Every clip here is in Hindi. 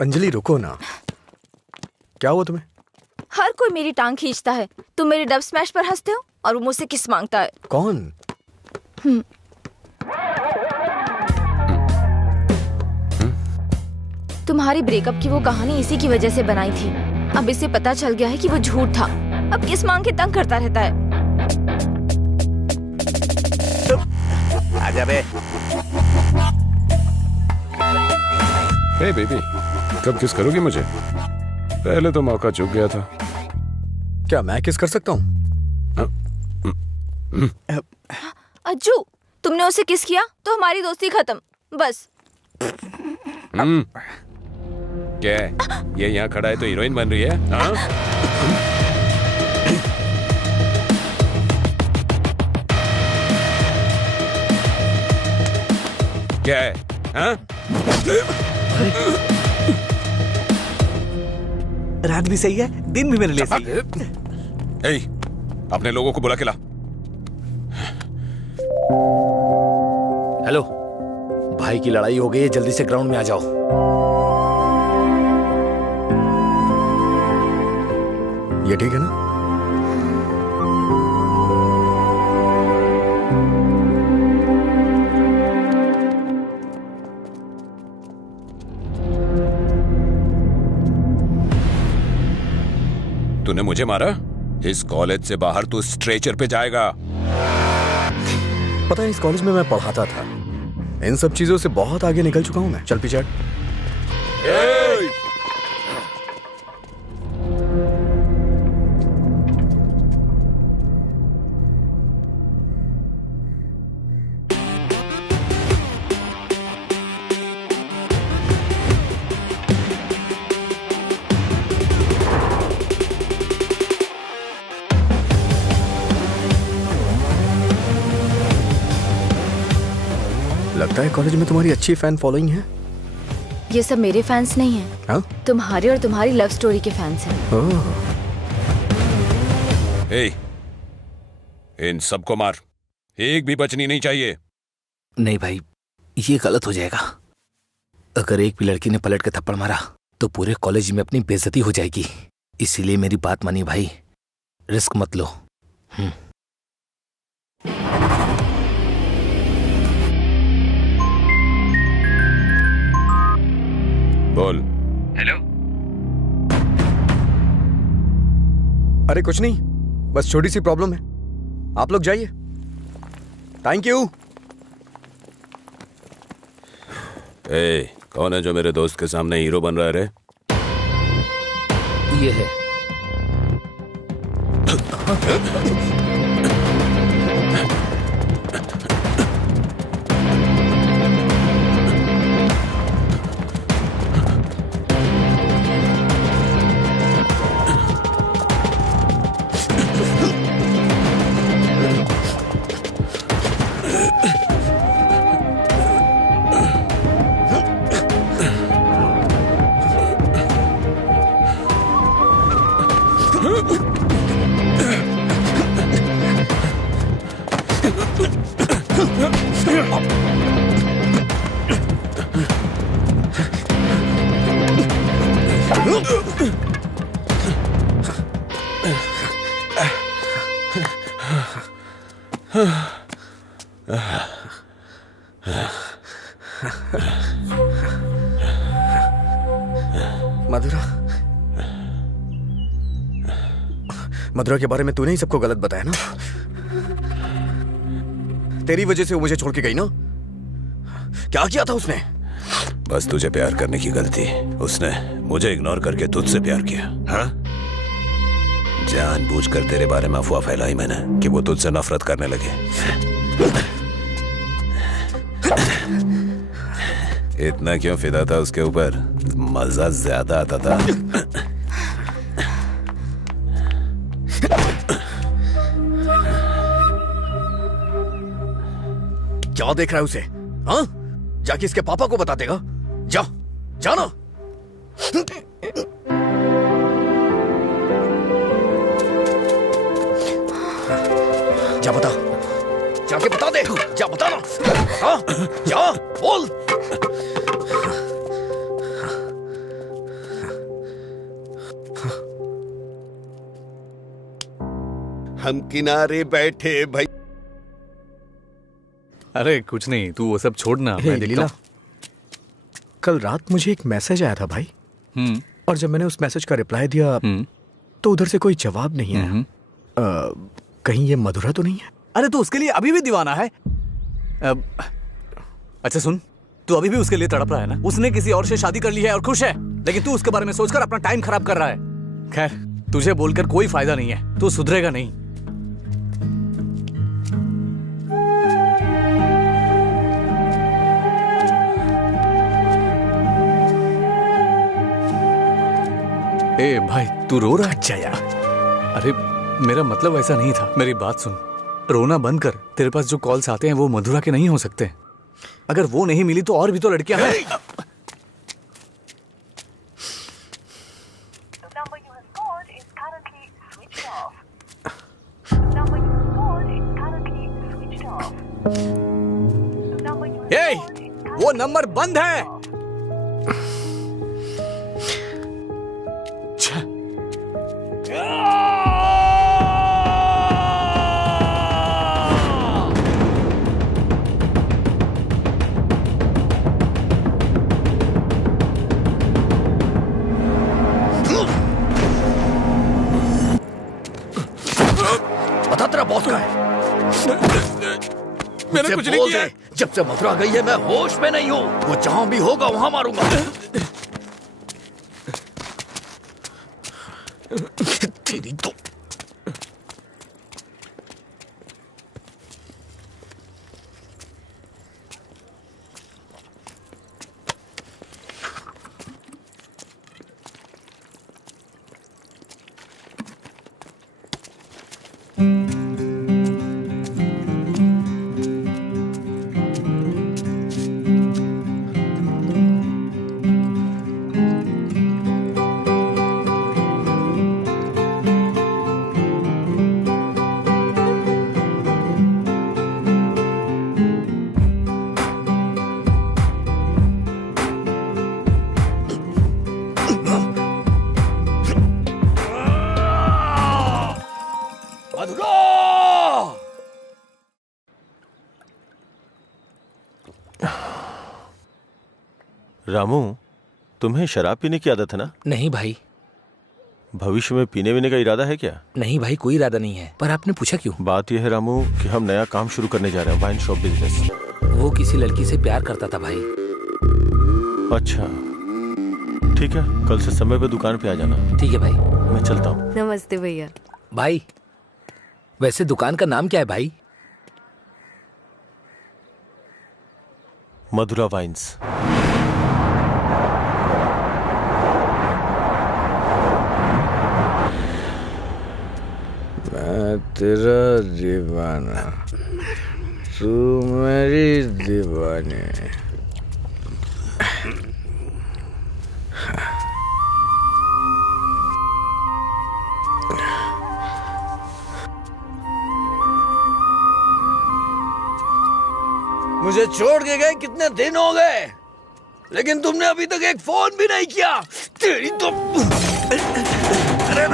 अंजलि रुको ना, क्या हुआ तुम्हें? हर कोई मेरी टांग खींचता है, तुम मेरे डब स्मैश पर हंसते हो और वो मुझसे किस मांगता है। कौन? तुम्हारी ब्रेकअप की वो कहानी इसी की वजह से बनाई थी। अब इसे पता चल गया है कि वो झूठ था। अब किस मांग के तंग करता रहता है। आजा बे। हे बेबी, कब किस करोगी मुझे? पहले तो मौका चूक गया था। क्या मैं किस कर सकता हूँ? अज्जू, तुमने उसे किस किया तो हमारी दोस्ती खत्म, बस। क्या है? ये यहाँ खड़ा है तो हीरोइन बन रही है? हाँ? क्या है? हाँ? रात भी सही है, दिन भी मेरे लिए सही है। ए, अपने लोगों को बुला के ला। हेलो, भाई की लड़ाई हो गई है, जल्दी से ग्राउंड में आ जाओ। ये ठीक है ना? तूने मुझे मारा? इस कॉलेज से बाहर तू स्ट्रेचर पे जाएगा। पता है, इस कॉलेज में मैं पढ़ाता था। इन सब चीजों से बहुत आगे निकल चुका हूं मैं। चल पीछे हट। लगता है कॉलेज में तुम्हारी अच्छी फैन फॉलोइंग है। ये सब मेरे फैंस नहीं हैं। हाँ? तुम्हारे और तुम्हारी लव स्टोरी के फैंस हैं। ए, इन सबको मार, एक भी बचनी नहीं चाहिए। नहीं भाई, ये गलत हो जाएगा। अगर एक भी लड़की ने पलट के थप्पड़ मारा तो पूरे कॉलेज में अपनी बेइज्जती हो जाएगी। इसीलिए मेरी बात मानी भाई, रिस्क मत लो। बोल। हेलो। अरे कुछ नहीं, बस छोटी सी प्रॉब्लम है। आप लोग जाइए। Thank you. ए, कौन है जो मेरे दोस्त के सामने हीरो बन रहा है रे? ये है। मधुरा के बारे में तूने ही सबको गलत बताया ना। तेरी वजह से वो मुझे छोड़ के गई ना। क्या किया था उसने? बस तुझे प्यार करने की गलती। उसने मुझे इग्नोर करके तुझसे प्यार किया। हाँ? जानबूझकर तेरे बारे में अफवाह फैलाई मैंने कि वो तुझसे नफरत करने लगे। इतना क्यों फिदा था उसके ऊपर? मजा ज्यादा आता था। क्या देख रहा है उसे? हाँ? जाके इसके पापा को बता देगा। जा, जाना। जा बता, जाके बता दे। जा बता ना। हाँ? जा, बोल। हम किनारे बैठे भाई। अरे कुछ नहीं, तू वो सब छोड़ना। मैं देखता लीला, कल रात मुझे एक मैसेज आया था भाई। और जब मैंने उस मैसेज का रिप्लाई दिया तो उधर से कोई जवाब नहीं आया। कहीं ये मधुरा तो नहीं है? अरे तू उसके लिए अभी भी दीवाना है? अच्छा सुन, तू अभी भी उसके लिए तड़प रहा है ना? उसने किसी और से शादी कर ली है और खुश है, लेकिन तू उसके बारे में सोचकर अपना टाइम खराब कर रहा है। खैर, तुझे बोलकर कोई फायदा नहीं है, तू सुधरेगा नहीं। ए भाई, तू रो रहा है? अच्छा यार। अरे मेरा मतलब ऐसा नहीं था, मेरी बात सुन। रोना बंद कर। तेरे पास जो कॉल्स आते हैं वो मधुरा के नहीं हो सकते। अगर वो नहीं मिली तो और भी तो लड़कियां हैं। ए, वो नंबर बंद है। बता तेरा बॉस कहाँ है? मैंने कुछ नहीं किया। जब से मथुरा गई है मैं होश में नहीं हूँ। वो जहां भी होगा वहां मारूंगा। तेरी तो रामू, तुम्हें शराब पीने की आदत है ना? नहीं भाई। भविष्य में पीने वीने का इरादा है क्या? नहीं भाई, कोई इरादा नहीं है। पर आपने पूछा क्यों? बात यह है रामू कि हम नया काम शुरू करने जा रहे हैं, वाइन शॉप बिजनेस। वो किसी लड़की से प्यार करता था भाई। अच्छा ठीक है, कल से समय पे दुकान पे आ जाना। ठीक है भाई, मैं चलता हूँ। नमस्ते भैया। भाई वैसे दुकान का नाम क्या है भाई? मधुरा वाइन्स। मैं तेरा दीवाना, तू मेरी दीवानी। मुझे छोड़ के गए कितने दिन हो गए, लेकिन तुमने अभी तक एक फोन भी नहीं किया। तेरी तो अरे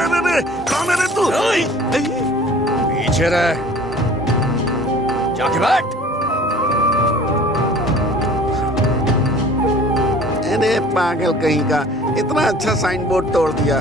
कौन है रे तू? पीछे रह, जाके बैठ। अरे पागल कहीं का, इतना अच्छा साइन बोर्ड तोड़ दिया।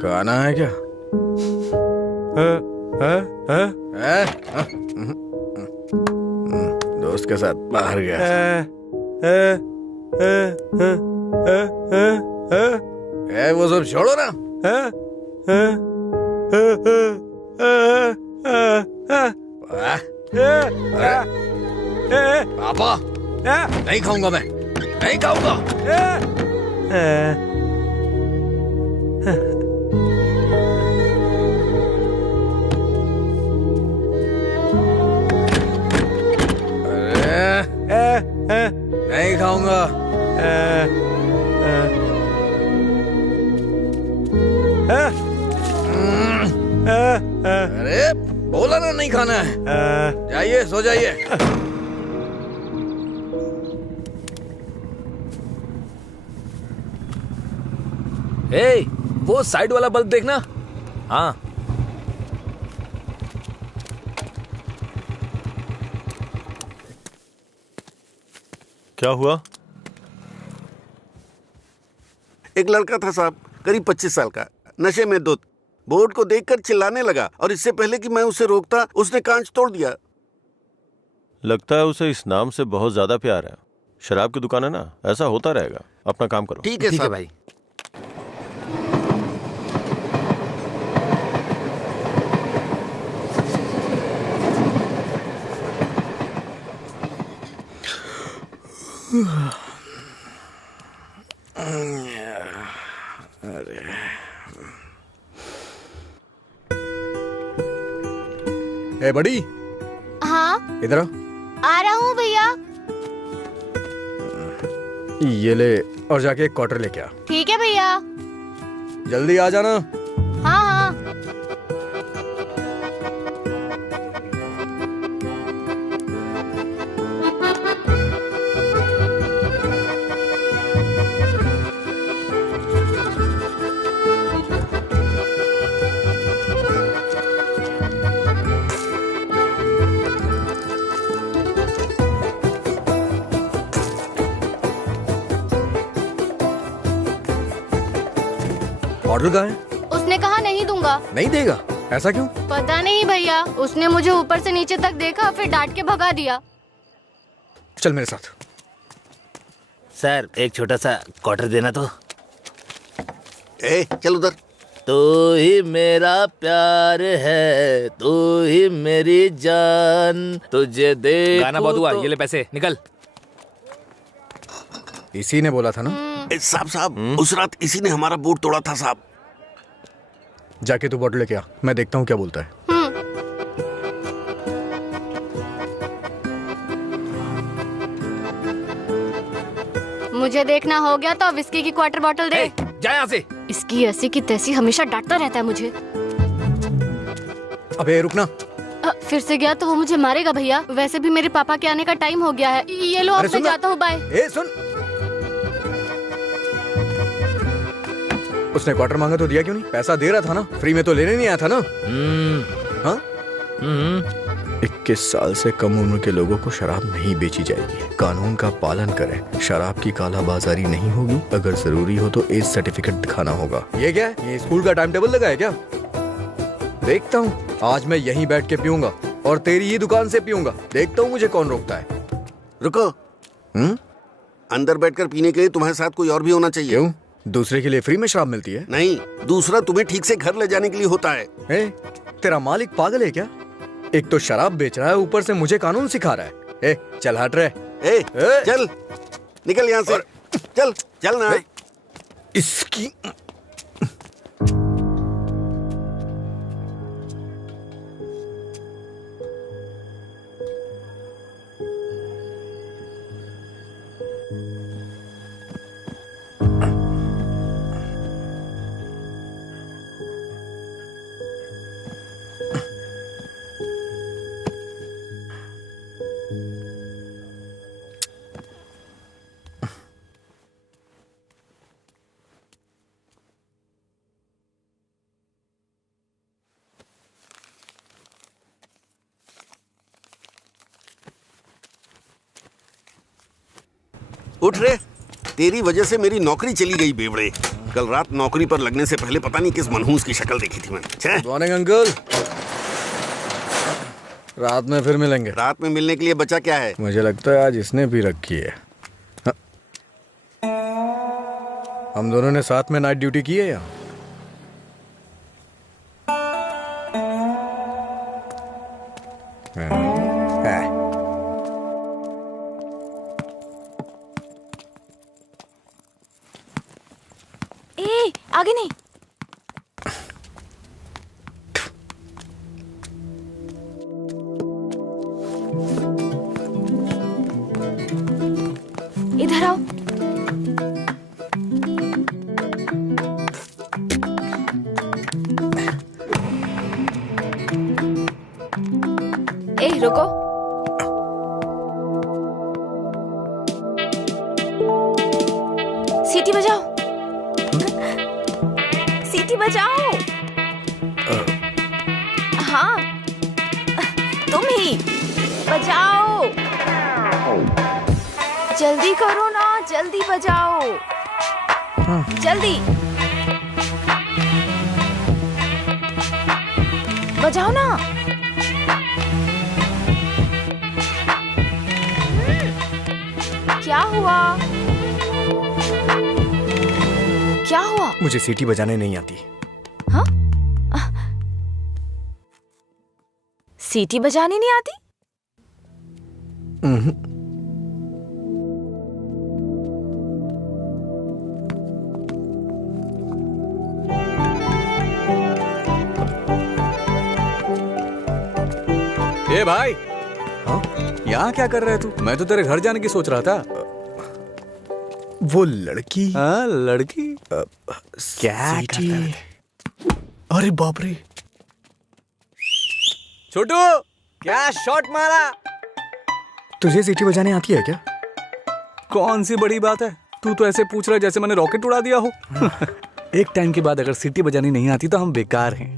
खाना है क्या? दोस्त के साथ बाहर गया। वो सब छोड़ो ना। पापा, नहीं खाऊंगा मैं, नहीं खाऊंगा। नहीं खाऊंगा। खाना है। जाइए, सो जाइए। ए, वो साइड वाला बल्ब देखना। हाँ। क्या हुआ? एक लड़का था साहब, करीब 25 साल का, नशे में धुत, बोर्ड को देखकर चिल्लाने लगा और इससे पहले कि मैं उसे रोकता उसने कांच तोड़ दिया। लगता है उसे इस नाम से बहुत ज्यादा प्यार है। शराब की दुकान है ना, ऐसा होता रहेगा। अपना काम करो। ठीक है साहब। भाई। ए बड़ी, हाँ इधर आ रहा हूँ भैया। ये ले और जाके एक क्वार्टर लेके आ। ठीक है भैया। जल्दी आ जाना। हाँ हाँ। ऑर्डर कहाँ है? उसने कहा नहीं दूंगा। नहीं देगा? ऐसा क्यों? पता नहीं भैया, उसने मुझे ऊपर से नीचे तक देखा, फिर डांट के भगा दिया। चल मेरे साथ। सर, एक छोटा सा क्वार्टर देना तो। ए, चल उधर। तू ही मेरा प्यार है, तू ही मेरी जान, तुझे दे। गाना बहुत हुआ, ये ले पैसे, निकल। इसी ने बोला था ना? साहब, उस रात इसी ने हमारा बोर्ड तोड़ा था साहब। जाके तू बॉटल लेके आ, मैं देखता हूँ क्या बोलता है। मुझे देखना हो गया तो विस्की की क्वार्टर बॉटल दे। जा यहाँ से। इसकी ऐसी की तैसी हमेशा डांटता रहता है मुझे। अबे रुकना। फिर से गया तो वो मुझे मारेगा भैया। वैसे भी मेरे पापा के आने का टाइम हो गया है। ये लो, अब मैं जाता हूँ, बाय। ए सुन, उसने क्वार्टर मांगा तो दिया क्यों नहीं? पैसा दे रहा था ना, फ्री में तो लेने नहीं आया था ना? हाँ? 21 साल से कम उम्र के लोगों को शराब नहीं बेची जाएगी। कानून का पालन करें। शराब की कालाबाजारी नहीं होगी। अगर जरूरी हो तो एज सर्टिफिकेट दिखाना होगा। ये क्या है? ये स्कूल का टाइम टेबल लगा है क्या? देखता हूँ, आज मैं यहीं बैठ के पीऊंगा और तेरी ही दुकान से पीऊंगा। देखता हूँ मुझे कौन रोकता है। रुको। अंदर बैठकर पीने के लिए तुम्हारे साथ कोई और भी होना चाहिए। क्यों? दूसरे के लिए फ्री में शराब मिलती है? नहीं, दूसरा तुम्हें ठीक से घर ले जाने के लिए होता है। तेरा मालिक पागल है क्या? एक तो शराब बेच रहा है, ऊपर से मुझे कानून सिखा रहा है। चल हट रहे। चल निकल यहाँ से। चल चल ना। इसकी उठ रे, तेरी वजह से मेरी नौकरी चली गई बेवड़े। कल रात नौकरी पर लगने से पहले पता नहीं किस मनहूस की शक्ल देखी थी मैंने। Good morning uncle. रात में फिर मिलेंगे। रात में मिलने के लिए बचा क्या है? मुझे लगता है आज इसने भी रखी है। हम दोनों ने साथ में नाइट ड्यूटी की है या? आगे नहीं। इधर आओ। सीटी बजाओ, सीटी बजाओ। हाँ, तुम ही बजाओ, जल्दी करो ना, जल्दी बजाओ, जल्दी बजाओ ना। क्या हुआ? क्या हुआ? मुझे सीटी बजाने नहीं आती। हाँ? सीटी बजानी नहीं आती? ए भाई, हाँ? यहाँ क्या कर रहा है तू? मैं तो तेरे घर जाने की सोच रहा था। वो लड़की। हाँ, लड़की क्या करता है? अरे बाप रे, छोटू, क्या शॉट मारा? तुझे सीटी बजाने आती है क्या? कौन सी बड़ी बात है? तू तो ऐसे पूछ रहा है जैसे मैंने रॉकेट उड़ा दिया हो। एक टाइम के बाद अगर सीटी बजानी नहीं आती तो हम बेकार हैं।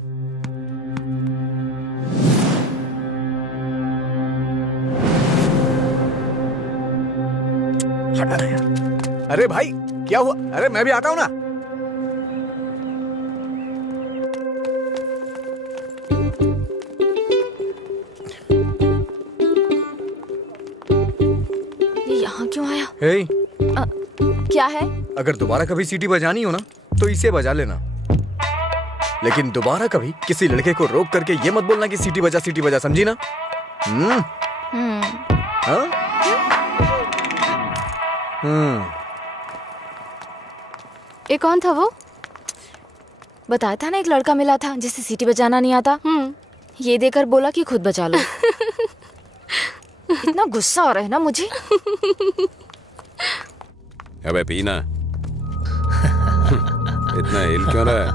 हटना यार। अरे भाई, क्या हुआ? अरे मैं भी आता हूं ना। ये यहाँ क्यों आया? हे, क्या है? अगर दोबारा कभी सीटी बजानी हो ना तो इसे बजा लेना, लेकिन दोबारा कभी किसी लड़के को रोक करके ये मत बोलना कि सीटी बजा, समझी ना? हाँ? ये कौन था वो? बताया था ना, एक लड़का मिला था जिसे सीटी बजाना नहीं आता। ये देकर बोला कि खुद बजा लो। इतना गुस्सा आ रहा है ना मुझे। अबे पीना। इतना हिल क्यों रहा है?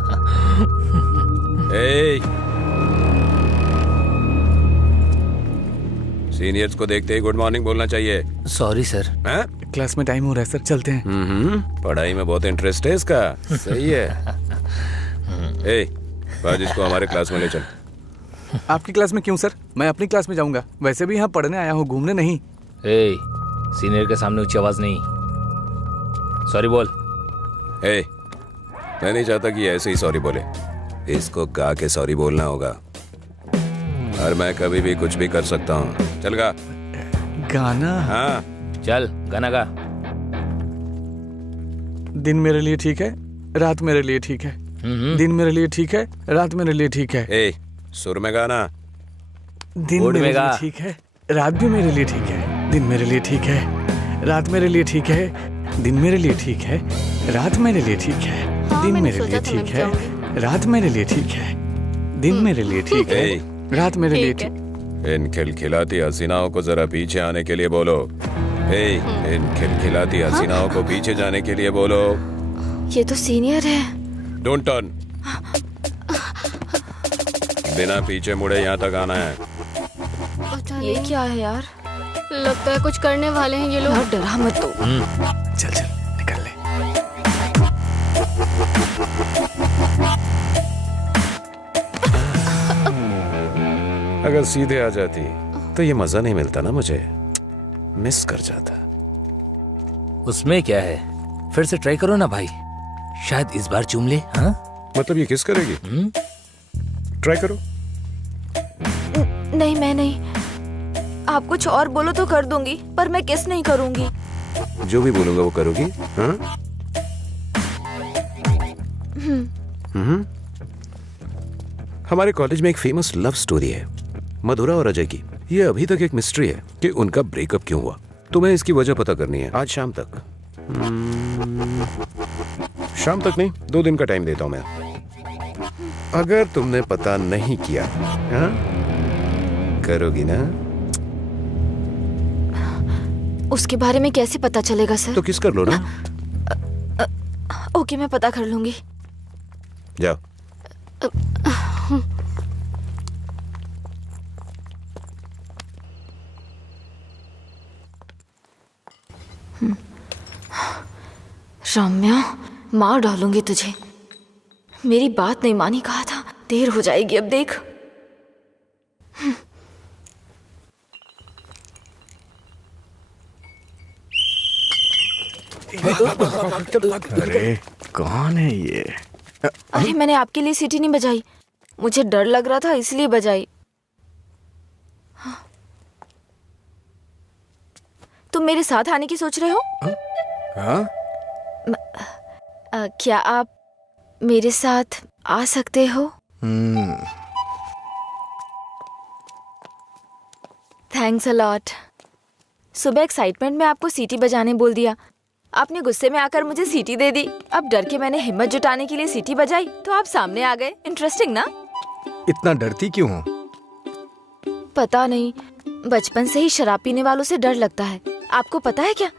सीनियर्स को देखते ही गुड मॉर्निंग बोलना चाहिए। Sorry sir. क्लास में टाइम हो रहा है सर, चलते हैं। पढ़ाई में बहुत इंटरेस्ट है इसका। सही है। आज इसको हमारे क्लास में ले चल। आपकी क्लास में क्यों सर? मैं अपनी क्लास में जाऊंगा। वैसे भी यहाँ पढ़ने आया हूँ, घूमने नहीं। सीनियर के सामने ऊंची आवाज नहीं। सॉरी बोल। मैं नहीं चाहता कि ऐसे ही सॉरी बोले। इसको गा के सॉरी बोलना होगा, और मैं कभी भी कुछ भी कर सकता हूँ। चल गा। गाना? हाँ चल गाना गा। दिन मेरे लिए ठीक है, रात मेरे लिए ठीक है। दिन मेरे लिए ठीक है, रात मेरे लिए ठीक है। सुर में गाना। दिन मेरे लिए ठीक है, रात भी मेरे लिए ठीक है। दिन मेरे लिए ठीक है, रात मेरे लिए ठीक है। दिन मेरे लिए ठीक है, रात मेरे लिए ठीक है। दिन मेरे लिए ठीक है, रात मेरे लिए ठीक है। दिन मेरे लिए ठीक है, रात मेरे लिए ठीक। इन खिलखिलाती हसीनाओं को जरा पीछे आने के लिए बोलो। इन खिलखिलाती हसीनाओं को पीछे जाने के लिए बोलो। ये तो सीनियर है। Don't turn. बिना पीछे मुड़े यहाँ तक आना है। ये क्या है यार? लगता है कुछ करने वाले हैं ये लोग। यार डरा मत तो। चल चल निकल ले। अगर सीधे आ जाती तो ये मजा नहीं मिलता ना, मुझे मिस कर जाता। उसमें क्या है, फिर से ट्राई करो ना भाई, शायद इस बार चूम ले। हाँ मतलब ये किस करेगी? ट्राई करो। नहीं मैं नहीं, आप कुछ और बोलो तो कर दूंगी, पर मैं किस नहीं करूंगी। जो भी बोलूंगा वो करोगी? हाँ? हमारे कॉलेज में एक फेमस लव स्टोरी है, मधुरा और अजय की। ये अभी तक एक मिस्ट्री है कि उनका ब्रेकअप क्यों हुआ। तुम्हें इसकी वजह पता करनी है आज शाम तक। शाम तक नहीं, 2 दिन का टाइम देता हूं मैं। अगर तुमने पता नहीं किया, हाँ? करोगी ना? उसके बारे में कैसे पता चलेगा सर? तो किस कर लो ना। ओके मैं पता कर लूंगी। जाओ। रम्या, मार डालूंगी तुझे। मेरी बात नहीं मानी, कहा था। देर हो जाएगी अब देख। अरे कौन है ये? अरे मैंने आपके लिए सीटी नहीं बजाई, मुझे डर लग रहा था इसलिए बजाई। तुम मेरे साथ आने की सोच रहे हो? हाँ? क्या आप मेरे साथ आ सकते हो? Thanks a lot. सुबह एक्साइटमेंट में आपको सीटी बजाने बोल दिया, आपने गुस्से में आकर मुझे सीटी दे दी। अब डर के मैंने हिम्मत जुटाने के लिए सीटी बजाई तो आप सामने आ गए। इंटरेस्टिंग ना? इतना डरती क्यों हो? पता नहीं, बचपन से ही शराब पीने वालों से डर लगता है। आपको पता है क्या,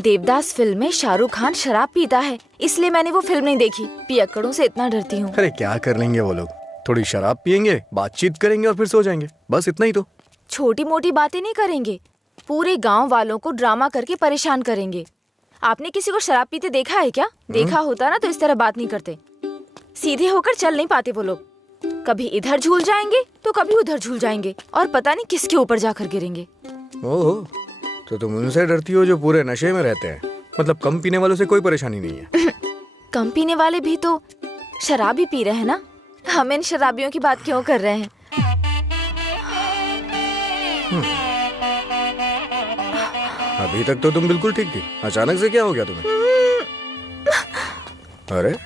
देवदास फिल्म में शाहरुख खान शराब पीता है, इसलिए मैंने वो फिल्म नहीं देखी। पियक्कड़ों से इतना डरती हूँ। अरे क्या कर लेंगे वो लोग? थोड़ी शराब पियेंगे, बातचीत करेंगे और फिर सो जाएंगे, बस इतना ही तो। छोटी मोटी बातें नहीं करेंगे, पूरे गांव वालों को ड्रामा करके परेशान करेंगे। आपने किसी को शराब पीते देखा है क्या? देखा होता ना तो इस तरह बात नहीं करते। सीधे होकर चल नहीं पाते वो लोग, कभी इधर झूल जाएंगे तो कभी उधर झूल जाएंगे और पता नहीं किसके ऊपर जाकर गिरेंगे। ओहो, तो तुम उनसे डरती हो जो पूरे नशे में रहते हैं? मतलब कम पीने वालों से कोई परेशानी नहीं है? कम पीने वाले भी तो शराब ही पी रहे हैं ना, हम इन शराबियों की बात क्यों कर रहे हैं? अभी तक तो तुम बिल्कुल ठीक थी, अचानक से क्या हो गया तुम्हें? अरे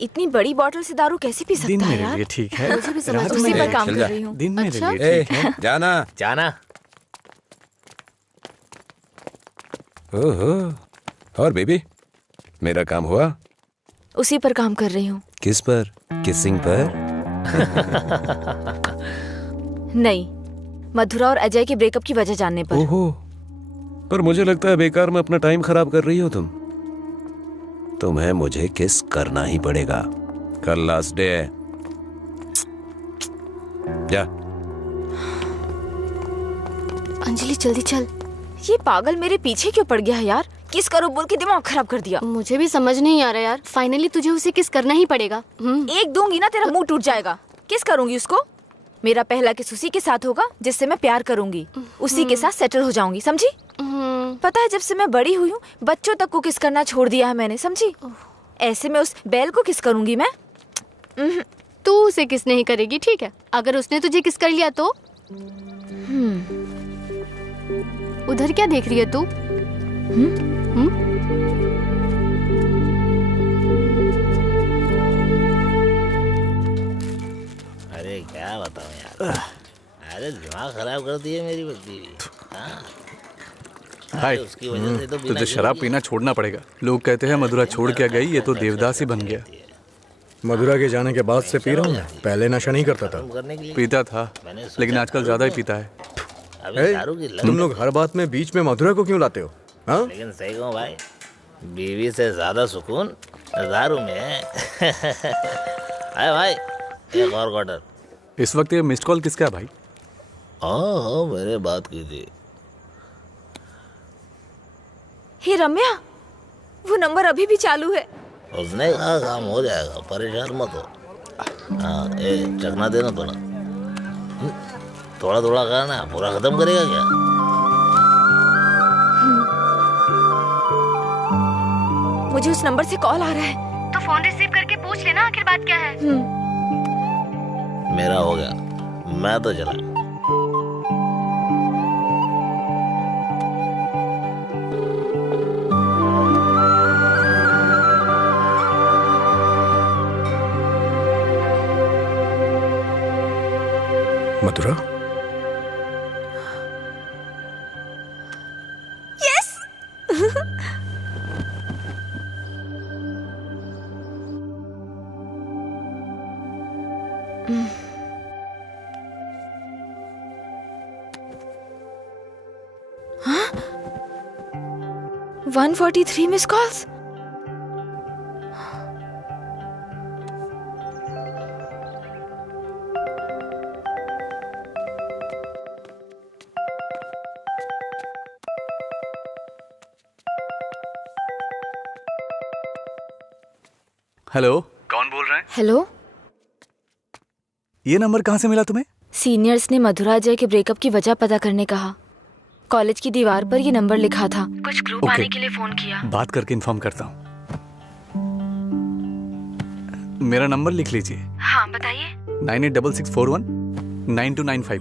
इतनी बड़ी बोतल से दारू कैसे पी सकता है यार? ठीक है, मुझे भी समझ, उसी पर काम कर रही हूँ। दिन मेरे अच्छा? लिए ठीक है। जाना जाना। ओहो, और बेबी, मेरा काम हुआ? उसी पर काम कर रही हूँ। किस पर? किसिंग पर? नहीं, मधुरा और अजय के ब्रेकअप की वजह जानने पर। ओहो, पर मुझे लगता है बेकार में अपना टाइम खराब कर रही हो तुम। तुम्हें मुझे किस करना ही पड़ेगा, कल लास्ट डे है। जा। अंजलि जल्दी चल। ये पागल मेरे पीछे क्यों पड़ गया है यार? किस करो बोल के दिमाग खराब कर दिया। मुझे भी समझ नहीं आ रहा यार, फाइनली तुझे उसे किस करना ही पड़ेगा। एक दूंगी ना तेरा मुंह टूट जाएगा। किस करूंगी उसको? मेरा पहला किस उसी के साथ होगा जिससे मैं प्यार करूंगी, उसी के साथ सेटल हो जाऊंगी, समझी? पता है जब से मैं बड़ी हुई हूँ बच्चों तक को किस करना छोड़ दिया है मैंने, समझी? ऐसे में उस बैल को किस करूंगी मैं? तू उसे किस नहीं करेगी, ठीक है? अगर उसने तुझे किस कर लिया तो? उधर क्या देख रही है तू? अरे क्या बताऊं यार, अरे दिमाग खराब कर दिए मेरी बीवी। हाय, उसकी वजह से तो तुझे शराब पीना छोड़ना पड़ेगा। लोग कहते हैं मधुरा छोड़ के गई, ये तो देवदास ही बन गया। मधुरा के जाने के बाद से पी रहा हूँ मैं, पहले नशा नहीं करता था। पीता था, लेकिन आजकल ज्यादा ही पीता है। तुम लोग हर बात में बीच में मधुरा को क्यों लाते हो? हाँ? लेकिन सही कहूँ भाई, बीवी से ज्यादा सुकून दारू में है। अरे भाई, एक और क्वार्टर। इस वक्त ये मिस्ड कॉल किसका है भाई? हाँ, मैंने बात की थी। हे रम्या, वो नंबर अभी भी चालू है। उसने कहा काम हो जाएगा, परेशान मत हो। हाँ, चखना देना थोड़ा थोड़ा थोड़ा करना, पूरा खत्म करेगा क्या? मुझे उस नंबर से कॉल आ रहा है, तो फोन रिसीव करके पूछ लेना आखिर बात क्या है। मेरा हो गया, मैं तो चला। मधुरा, यस। 143 miss calls. हेलो, कौन बोल रहे हैं? हेलो, ये नंबर कहाँ से मिला तुम्हें? सीनियर्स ने मधुरा अजय के ब्रेकअप की वजह पता करने कहा। कॉलेज की दीवार पर ये नंबर लिखा था। कुछ ग्रुप आने के लिए फोन किया। बात करके इन्फॉर्म करता हूँ। मेरा नंबर लिख लीजिए। हाँ बताइए। 9866419295।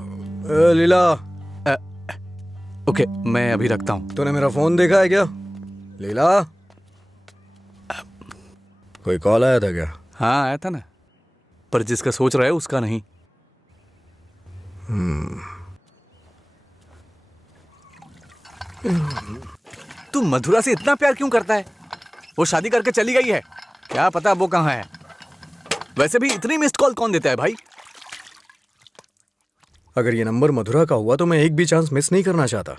लीला। ओके, मैं अभी रखता हूँ। तूने मेरा फोन देखा है क्या लीला? कोई कॉल आया था क्या? हाँ आया था ना, पर जिसका सोच रहा है उसका नहीं। तू मधुरा से इतना प्यार क्यों करता है? वो शादी करके चली गई है, क्या पता वो कहाँ है। वैसे भी इतनी मिस्ड कॉल कौन देता है भाई? अगर ये नंबर मधुरा का हुआ तो मैं एक भी चांस मिस नहीं करना चाहता।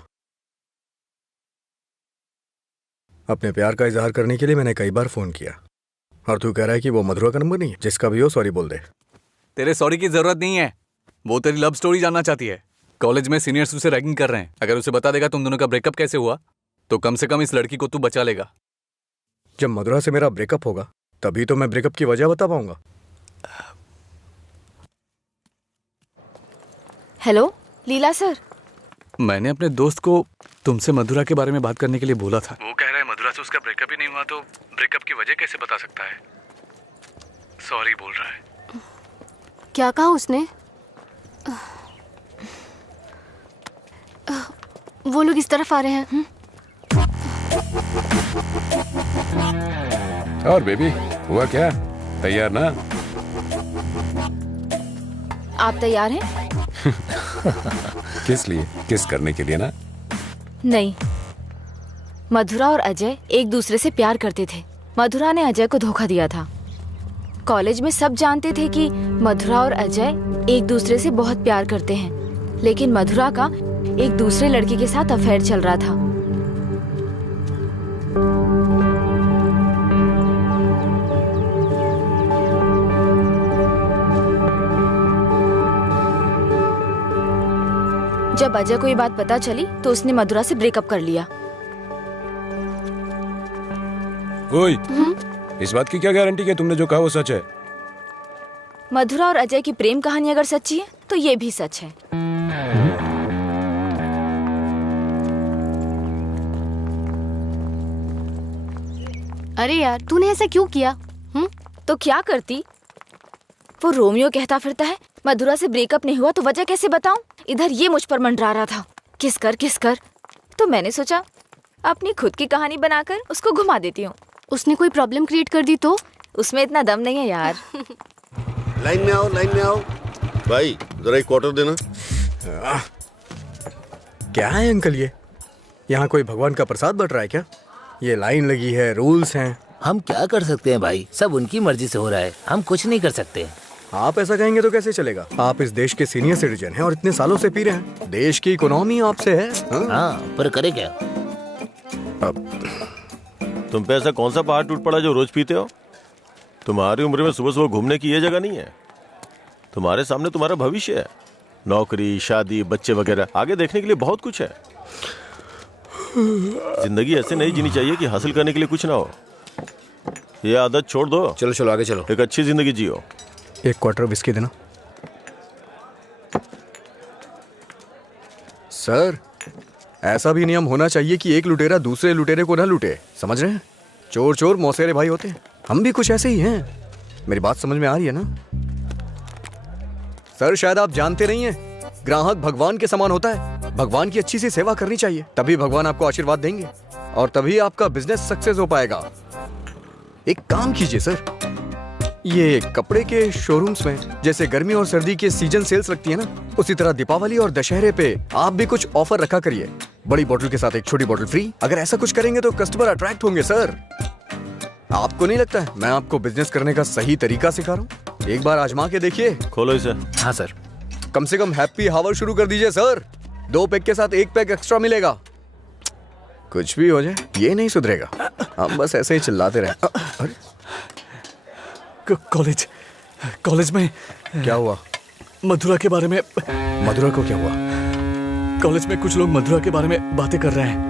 अपने प्यार का इजहार करने के लिए मैंने कई बार फोन किया, और तू कह रहा है कि वो मधुरा का नंबर नहीं है? जिसका भी हो सॉरी बोल दे। तेरे सॉरी की जरूरत नहीं है, वो तेरी लव स्टोरी जानना चाहती है। कॉलेज में सीनियर्स उसे रैगिंग कर रहे हैं। अगर उसे बता देगा तुम दोनों का ब्रेकअप कैसे हुआ तो कम से कम इस लड़की को तू बचा लेगा। जब मधुरा से मेरा ब्रेकअप होगा तभी तो मैं ब्रेकअप की वजह बता पाऊंगा। हेलो लीला सर, मैंने अपने दोस्त को तुमसे मधुरा के बारे में बात करने के लिए बोला था। वो कह रहा है मधुरा से उसका ब्रेकअप ही नहीं हुआ तो ब्रेकअप की वजह कैसे बता सकता है। सॉरी बोल रहा है। क्या कहा उसने? वो लोग इस तरफ आ रहे हैं। और बेबी हुआ क्या? तैयार ना? आप तैयार हैं? किस लिए? किस करने के लिए ना? नहीं, मधुरा और अजय एक दूसरे से प्यार करते थे। मधुरा ने अजय को धोखा दिया था। कॉलेज में सब जानते थे कि मधुरा और अजय एक दूसरे से बहुत प्यार करते हैं, लेकिन मधुरा का एक दूसरे लड़के के साथ अफेयर चल रहा था। जब अजय को ये बात पता चली तो उसने मधुरा से ब्रेकअप कर लिया। ओए, इस बात की क्या गारंटी कि तुमने जो कहा वो सच है? मधुरा और अजय की प्रेम कहानी अगर सच्ची है तो ये भी सच है। अरे यार, तूने ऐसा क्यों किया? तो क्या करती? वो रोमियो कहता फिरता है मधुरा से ब्रेकअप नहीं हुआ तो वजह कैसे बताऊं? इधर ये मुझ पर मंडरा रहा था किस कर। तो मैंने सोचा अपनी खुद की कहानी बनाकर उसको घुमा देती हूँ। उसने कोई प्रॉब्लम क्रिएट कर दी तो? उसमें इतना दम नहीं है यार। लाइन में आओ, लाइन में आओ। भाई जरा एक क्वार्टर देना। क्या है अंकल ये? यहाँ कोई भगवान का प्रसाद बट रहा है क्या? ये लाइन लगी है, रूल्स हैं। हम क्या कर सकते हैं भाई, सब उनकी मर्जी से हो रहा है, हम कुछ नहीं कर सकते। आप ऐसा कहेंगे तो कैसे चलेगा? आप इस देश के सीनियर सिटीजन हैं और इतने सालों से पी रहे हैं। देश की इकोनॉमी आपसे है। हाँ, पर करे क्या? तुम पे ऐसा कौन सा पहाड़ टूट पड़ा जो रोज पीते हो? तुम्हारी उम्र में सुबह सुबह घूमने की ये जगह नहीं है। तुम्हारे सामने तुम्हारा भविष्य है, नौकरी, शादी, बच्चे वगैरह। आगे देखने के लिए बहुत कुछ है। जिंदगी ऐसे नहीं जीनी चाहिए कि हासिल करने के लिए कुछ ना हो। ये आदत छोड़ दो। चलो चलो आगे चलो। एक अच्छी जिंदगी जियो। एक क्वार्टर विस्की देना। सर, ऐसा भी नियम होना चाहिए कि एक लुटेरा दूसरे लुटेरे को ना लूटे। समझ रहे हैं? चोर चोर मौसेरे भाई होते हैं। हम भी कुछ ऐसे ही हैं। मेरी बात समझ में आ रही है ना? सर, शायद आप जानते नहीं हैं, ग्राहक भगवान के समान होता है। भगवान की अच्छी सी सेवा करनी चाहिए, तभी भगवान आपको आशीर्वाद देंगे और तभी आपका बिजनेस सक्सेस हो पाएगा। एक काम कीजिए सर, ये कपड़े के शोरूम्स में जैसे गर्मी और सर्दी के सीजन सेल्स लगती है ना, उसी तरह दीपावली और दशहरे पे आप भी कुछ ऑफर रखा करिए। बड़ी बोतल के साथ एक छोटी बोतल फ्री। अगर ऐसा कुछ करेंगे तो कस्टमर अट्रैक्ट होंगे। सर, आपको नहीं लगता है मैं आपको बिजनेस करने का सही तरीका सिखा रहा हूँ? एक बार आजमा के देखिए। खोलो इसे। हाँ सर। कम से कम हैप्पी हावर शुरू कर दीजिए सर। 2 पैक के साथ 1 पैक एक्स्ट्रा मिलेगा। कुछ भी हो जाए ये नहीं सुधरेगा। हम बस ऐसे ही चिल्लाते रहे। अरे कॉलेज में क्या हुआ? मधुरा के बारे में। मधुरा को क्या हुआ? कॉलेज में कुछ लोग मधुरा के बारे में बातें कर रहे हैं।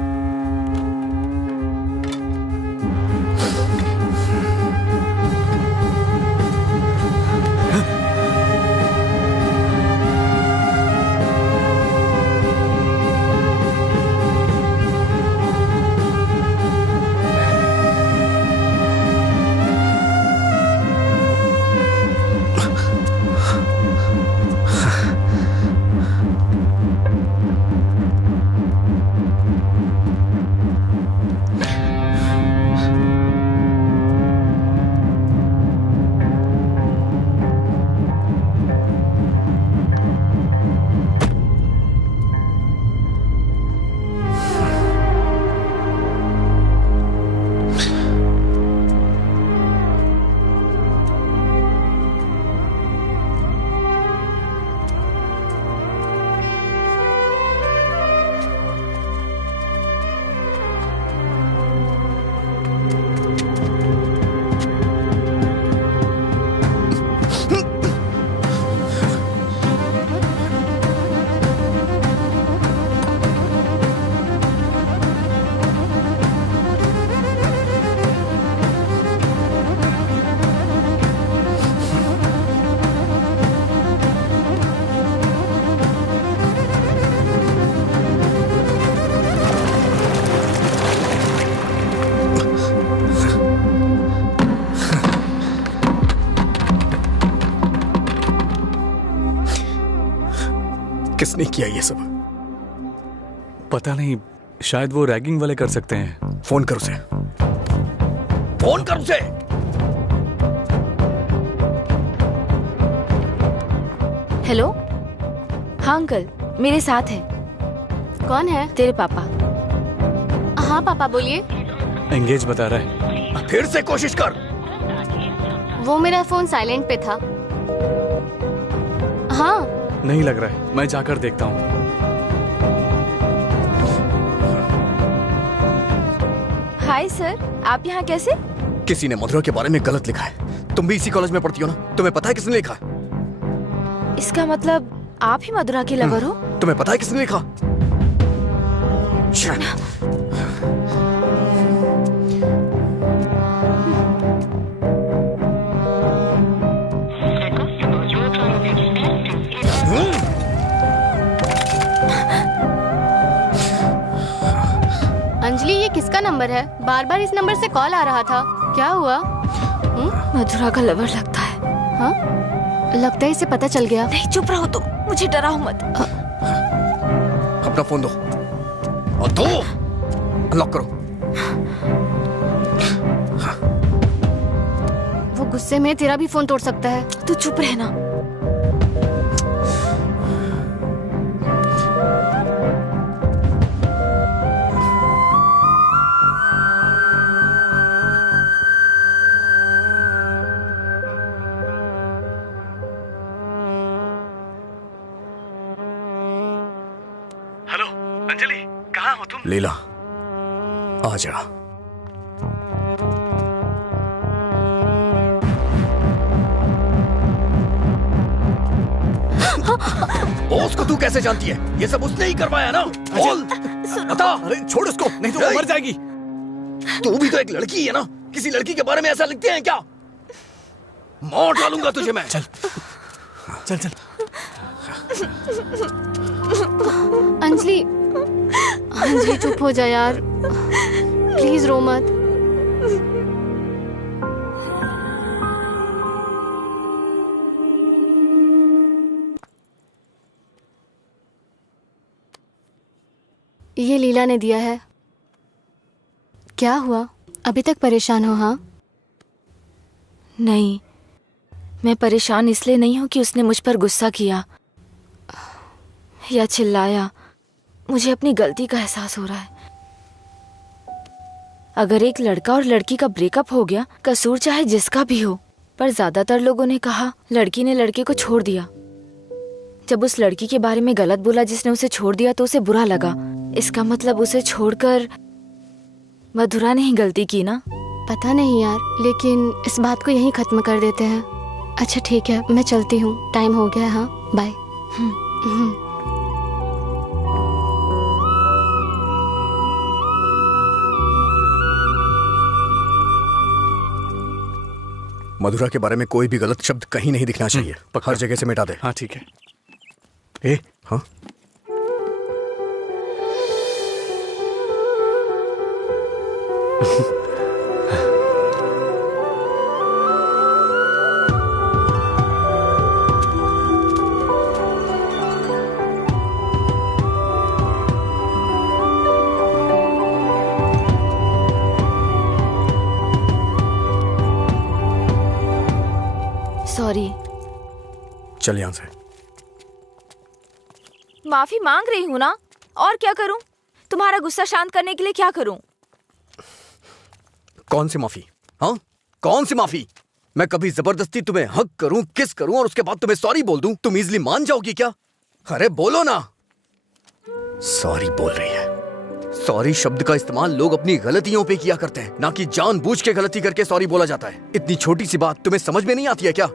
किसने किया ये सब? पता नहीं, शायद वो रैगिंग वाले कर सकते हैं। फोन कर उसे। फोन कर उसे। हेलो। हाँ अंकल, मेरे साथ है। कौन है? तेरे पापा। हाँ पापा बोलिए। एंगेज बता रहा है। फिर से कोशिश कर। वो मेरा फोन साइलेंट पे था। हाँ। नहीं लग रहा है, मैं जाकर देखता हूँ। हाय सर, आप यहाँ कैसे? किसी ने मधुरा के बारे में गलत लिखा है। तुम भी इसी कॉलेज में पढ़ती हो ना? तुम्हें पता है किसने लिखा? इसका मतलब आप ही मधुरा के लवर हो? तुम्हें पता है किसने लिखा? अंजलि, ये किसका नंबर है? बार बार इस नंबर से कॉल आ रहा था। क्या हुआ? मधुरा का लवर लगता है। हाँ? लगता है इसे पता चल गया। नहीं, चुप रहो तुम, मुझे डराओ मत। अपना फोन दो। और दो। अनलॉक करो। वो गुस्से में तेरा भी फोन तोड़ सकता है। तू चुप रहना। हेलो अंजलि, कहाँ हो तुम? लीला, आ जा। बॉस को तू कैसे जानती है? ये सब उसने ही करवाया ना? बोल, बता। अरे छोड़ उसको, नहीं तो वो मर जाएगी। तू भी तो एक लड़की है ना? किसी लड़की के बारे में ऐसा लिखते हैं क्या? मार डालूंगा तुझे मैं। चल चल चल। अंजलि, अंजलि चुप हो जा यार, प्लीज रो मत। ये लीला ने दिया है। क्या हुआ? अभी तक परेशान हो? हाँ? नहीं, मैं परेशान इसलिए नहीं हूँ कि उसने मुझ पर गुस्सा किया या चिल्लाया। मुझे अपनी गलती का एहसास हो रहा है। अगर एक लड़का और लड़की का ब्रेकअप हो गया, कसूर चाहे जिसका भी हो, पर ज्यादातर लोगों ने कहा लड़की ने लड़के को छोड़ दिया। जब उस लड़की के बारे में गलत बोला जिसने उसे छोड़ दिया तो उसे बुरा लगा। इसका मतलब उसे छोड़कर मधुरा ने ही गलती की ना? पता नहीं यार, लेकिन इस बात को यहीं खत्म कर देते हैं। अच्छा ठीक है, मैं चलती हूँ, टाइम हो गया। हाँ बाय। मधुरा के बारे में कोई भी गलत शब्द कहीं नहीं दिखना चाहिए। हर जगह से मिटा दे। हाँ ठीक है। ए, हाँ? सॉरी। चल यहाँ से। माफी मांग रही हूँ ना, और क्या करूँ? तुम्हारा गुस्सा शांत करने के लिए क्या करूँ? कौन सी माफी? हाँ, कौन सी माफी? मैं कभी जबरदस्ती तुम्हें हक करूं, किस करूं और उसके बाद तुम्हें सॉरी बोल दूं? तुम इजीली मान जाओगी क्या? अरे बोलो ना। सॉरी बोल रही है। सॉरी शब्द का इस्तेमाल लोग अपनी गलतियों पे किया करते हैं, ना कि जानबूझ के गलती करके सॉरी बोला जाता है। इतनी छोटी सी बात तुम्हें समझ में नहीं आती है क्या?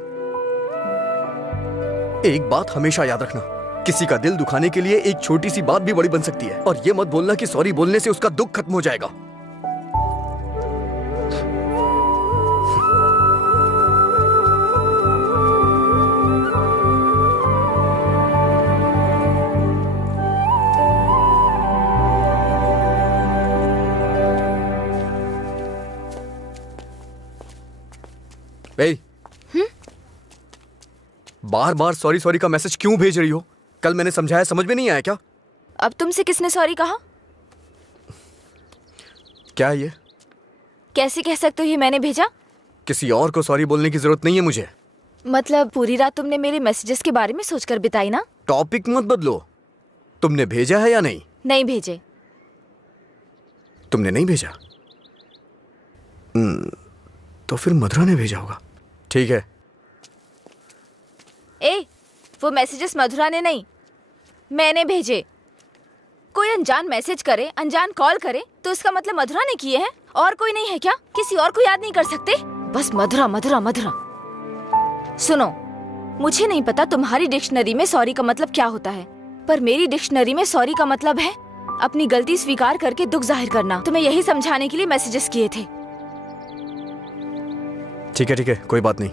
एक बात हमेशा याद रखना, किसी का दिल दुखाने के लिए एक छोटी सी बात भी बड़ी बन सकती है। और ये मत बोलना कि सॉरी बोलने से उसका दुख खत्म हो जाएगा। बार बार सॉरी सॉरी का मैसेज क्यों भेज रही हो? कल मैंने समझाया, समझ में नहीं आया क्या? अब तुमसे किसने सॉरी कहा? क्या ये? कैसे कह सकते हो ये मैंने भेजा? किसी और को सॉरी बोलने की जरूरत नहीं है मुझे। मतलब पूरी रात तुमने मेरे मैसेजेस के बारे में सोचकर बिताई ना? टॉपिक मत बदलो। तुमने भेजा है या नहीं? नहीं भेजे। तुमने नहीं भेजा? तो फिर मधुरा ने भेजा होगा। ठीक है। वो मैसेजेस मधुरा ने नहीं, मैंने भेजे। कोई अनजान मैसेज करे, अनजान कॉल करे तो इसका मतलब मधुरा ने किए हैं? और कोई नहीं है क्या? किसी और को याद नहीं कर सकते? बस मधुरा मधुरा मधुरा। सुनो, मुझे नहीं पता तुम्हारी डिक्शनरी में सॉरी का मतलब क्या होता है, पर मेरी डिक्शनरी में सॉरी का मतलब है अपनी गलती स्वीकार करके दुख जाहिर करना। तुम्हें यही समझाने के लिए मैसेजेस किए थे। ठीक है, कोई बात नहीं।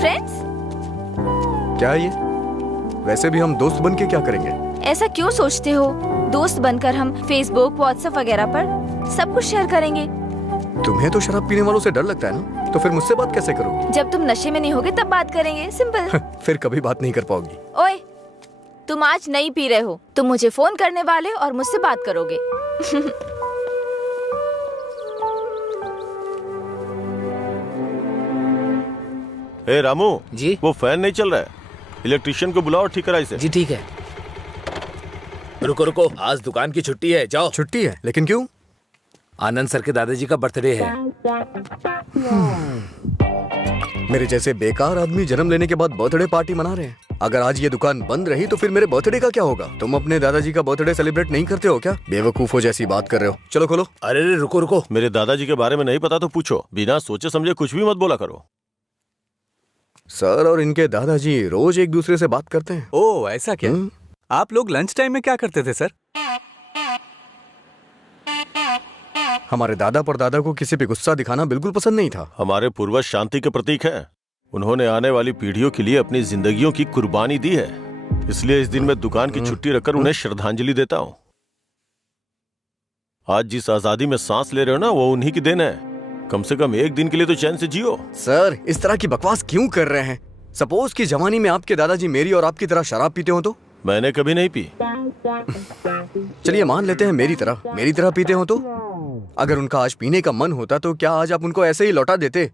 फ्रेंड्स? क्या ये? वैसे भी हम दोस्त बन के क्या करेंगे? ऐसा क्यों सोचते हो? दोस्त बनकर हम फेसबुक, व्हाट्सएप वगैरह पर सब कुछ शेयर करेंगे। तुम्हें तो शराब पीने वालों से डर लगता है ना, तो फिर मुझसे बात कैसे करोगे? जब तुम नशे में नहीं होगे तब बात करेंगे, सिंपल। फिर कभी बात नहीं कर पाओगी। ओए, तुम आज नहीं पी रहे हो, तुम मुझे फोन करने वाले और मुझसे बात करोगे। ए रामू जी? वो फैन नहीं चल रहा है, इलेक्ट्रिशियन को बुलाओ, ठीक कराइए इसे। जी ठीक है। रुको, आज दुकान की छुट्टी है, जाओ। छुट्टी है? लेकिन क्यों? आनंद सर के दादाजी का बर्थडे है। मेरे जैसे बेकार आदमी जन्म लेने के बाद बर्थडे पार्टी मना रहे हैं। अगर आज ये दुकान बंद रही तो फिर मेरे बर्थडे का क्या होगा? तुम अपने दादाजी का बर्थडे सेलिब्रेट नहीं करते हो क्या? बेवकूफों जैसी बात कर रहे हो। चलो खोलो। अरे रुको, मेरे दादाजी के बारे में नहीं पता तो पूछो, बिना सोचे समझे कुछ भी मत बोला करो। सर और इनके दादाजी रोज एक दूसरे से बात करते हैं। ओह, ऐसा क्या? आप लोग लंच टाइम में क्या करते थे सर? हमारे दादा परदादा को किसी पे गुस्सा दिखाना बिल्कुल पसंद नहीं था। हमारे पूर्वज शांति के प्रतीक हैं। उन्होंने आने वाली पीढ़ियों के लिए अपनी जिंदगियों की कुर्बानी दी है, इसलिए इस दिन मैं दुकान की छुट्टी रखकर उन्हें श्रद्धांजलि देता हूँ। आज जिस आजादी में सांस ले रहे हो ना, वो उन्हीं की देन है। कम से कम एक दिन के लिए तो चैन से जियो। सर, इस तरह की बकवास क्यों कर रहे हैं? सपोज कि जवानी में आपके दादाजी मेरी और आपकी तरह शराब पीते हो तो? मैंने कभी नहीं पी। चलिए मान लेते हैं मेरी तरह पीते हो तो? अगर उनका आज पीने का मन होता तो क्या आज आप उनको ऐसे ही लौटा देते?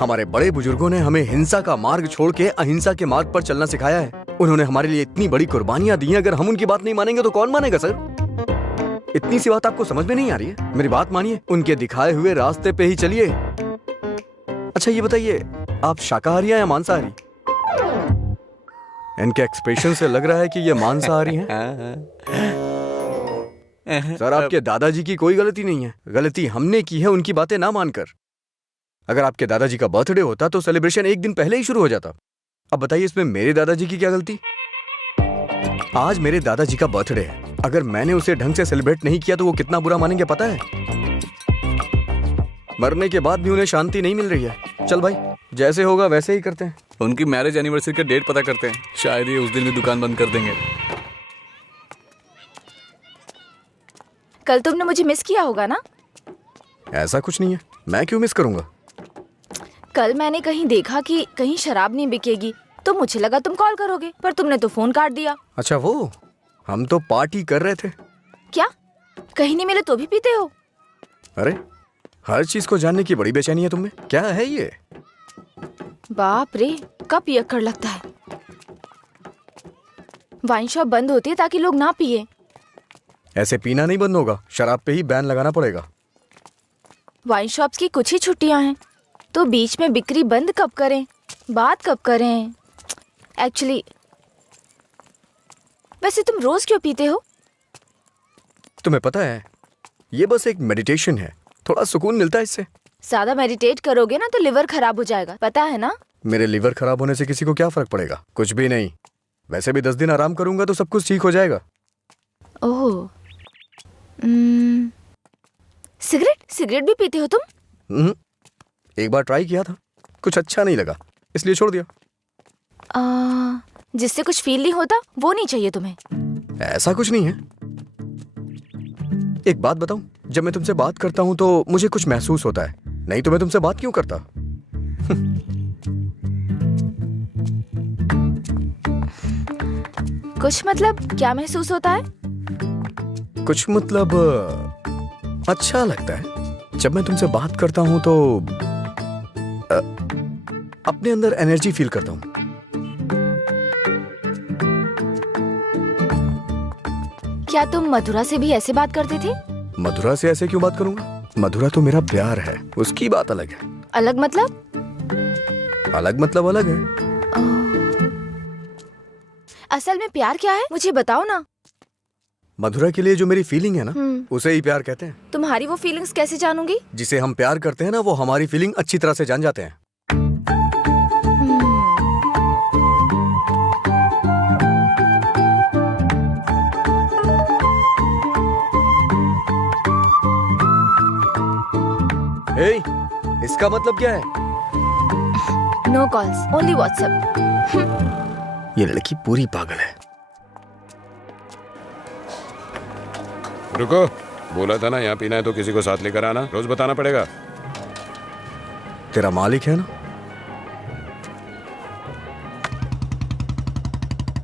हमारे बड़े बुजुर्गों ने हमें हिंसा का मार्ग छोड़ के अहिंसा के मार्ग पर चलना सिखाया है। उन्होंने हमारे लिए इतनी बड़ी कुर्बानियां दी हैं, अगर हम उनकी बात नहीं मानेंगे तो कौन मानेगा सर? इतनी सी बात आपको समझ में नहीं आ रही है? मेरी बात मानिए, उनके दिखाए हुए रास्ते पे ही चलिए। अच्छा ये बताइए, आप शाकाहारी हैं या मांसाहारी? इनके एक्सप्रेशन से लग रहा है कि ये मांसाहारी हैं। सर, आपके दादाजी की कोई गलती नहीं है, गलती हमने की है उनकी बातें ना मानकर। अगर आपके दादाजी का बर्थडे होता तो सेलिब्रेशन एक दिन पहले ही शुरू हो जाता। अब बताइए इसमें मेरे दादाजी की क्या गलती? आज मेरे दादाजी का बर्थडे है, अगर मैंने उसे ढंग से सेलिब्रेट नहीं किया तो वो कितना बुरा मानेंगे पता है? मरने के बाद भी उन्हें शांति नहीं मिल रही है। चल भाई, जैसे होगा वैसे ही करते हैं। उनकी मैरिज एनिवर्सरी का डेट पता करते हैं, शायद ये उस दिन भी दुकान बंद कर देंगे। कल तुमने मुझे मिस किया होगा ना? ऐसा कुछ नहीं है, मैं क्यों मिस करूंगा? कल मैंने कहीं देखा कि कहीं शराब नहीं बिकेगी, तो मुझे लगा तुम कॉल करोगे, पर तुमने तो फोन काट दिया। अच्छा वो, हम तो पार्टी कर रहे थे। क्या? कहीं नहीं मिले तो भी पीते हो? अरे, हर चीज को जानने की बड़ी बेचैनी है तुम में। क्या है ये? बाप रे, कब पियक्कड़ लगता है। वाइन शॉप बंद होती है ताकि लोग ना पिए। ऐसे पीना नहीं बंद होगा, शराब पे ही बैन लगाना पड़ेगा। वाइन शॉप्स की कुछ ही छुट्टियां हैं, तो बीच में बिक्री बंद कब करें, बात कब करें? एक्चुअली वैसे तुम रोज क्यों पीते हो? तुम्हें पता है, ये बस एक मेडिटेशन है, थोड़ा सुकून मिलता है इससे। ज्यादा मेडिटेट करोगे ना तो लिवर खराब हो जाएगा, पता है ना? मेरे लिवर खराब होने से किसी को क्या फर्क पड़ेगा? कुछ भी नहीं। वैसे भी 10 दिन आराम करूंगा तो सब कुछ ठीक हो जाएगा। ओह, सिगरेट भी पीते हो तुम? एक बार ट्राई किया था, कुछ अच्छा नहीं लगा, इसलिए छोड़ दिया। जिससे कुछ फील नहीं होता वो नहीं चाहिए तुम्हें? ऐसा कुछ नहीं है। एक बात बताऊं, जब मैं तुमसे बात करता हूं तो मुझे कुछ महसूस होता है, नहीं तो मैं तुमसे बात क्यों करता? कुछ मतलब क्या महसूस होता है? कुछ मतलब अच्छा लगता है। जब मैं तुमसे बात करता हूँ तो अपने अंदर एनर्जी फील करता हूँ। क्या तुम मधुरा से भी ऐसे बात करते थे? मधुरा से ऐसे क्यों बात करूंगा? मधुरा तो मेरा प्यार है, उसकी बात अलग है। अलग मतलब? अलग मतलब अलग है। असल में प्यार क्या है मुझे बताओ ना। मधुरा के लिए जो मेरी फीलिंग है ना, उसे ही प्यार कहते हैं। तुम्हारी वो फीलिंग्स कैसे जानूंगी? जिसे हम प्यार करते हैं ना, वो हमारी फीलिंग अच्छी तरह से जान जाते हैं। हे, इसका मतलब क्या है? No calls, only WhatsApp. ये लड़की पूरी पागल है। रुको, बोला था ना यहाँ पीना है तो किसी को साथ लेकर आना, रोज बताना पड़ेगा। तेरा मालिक है ना?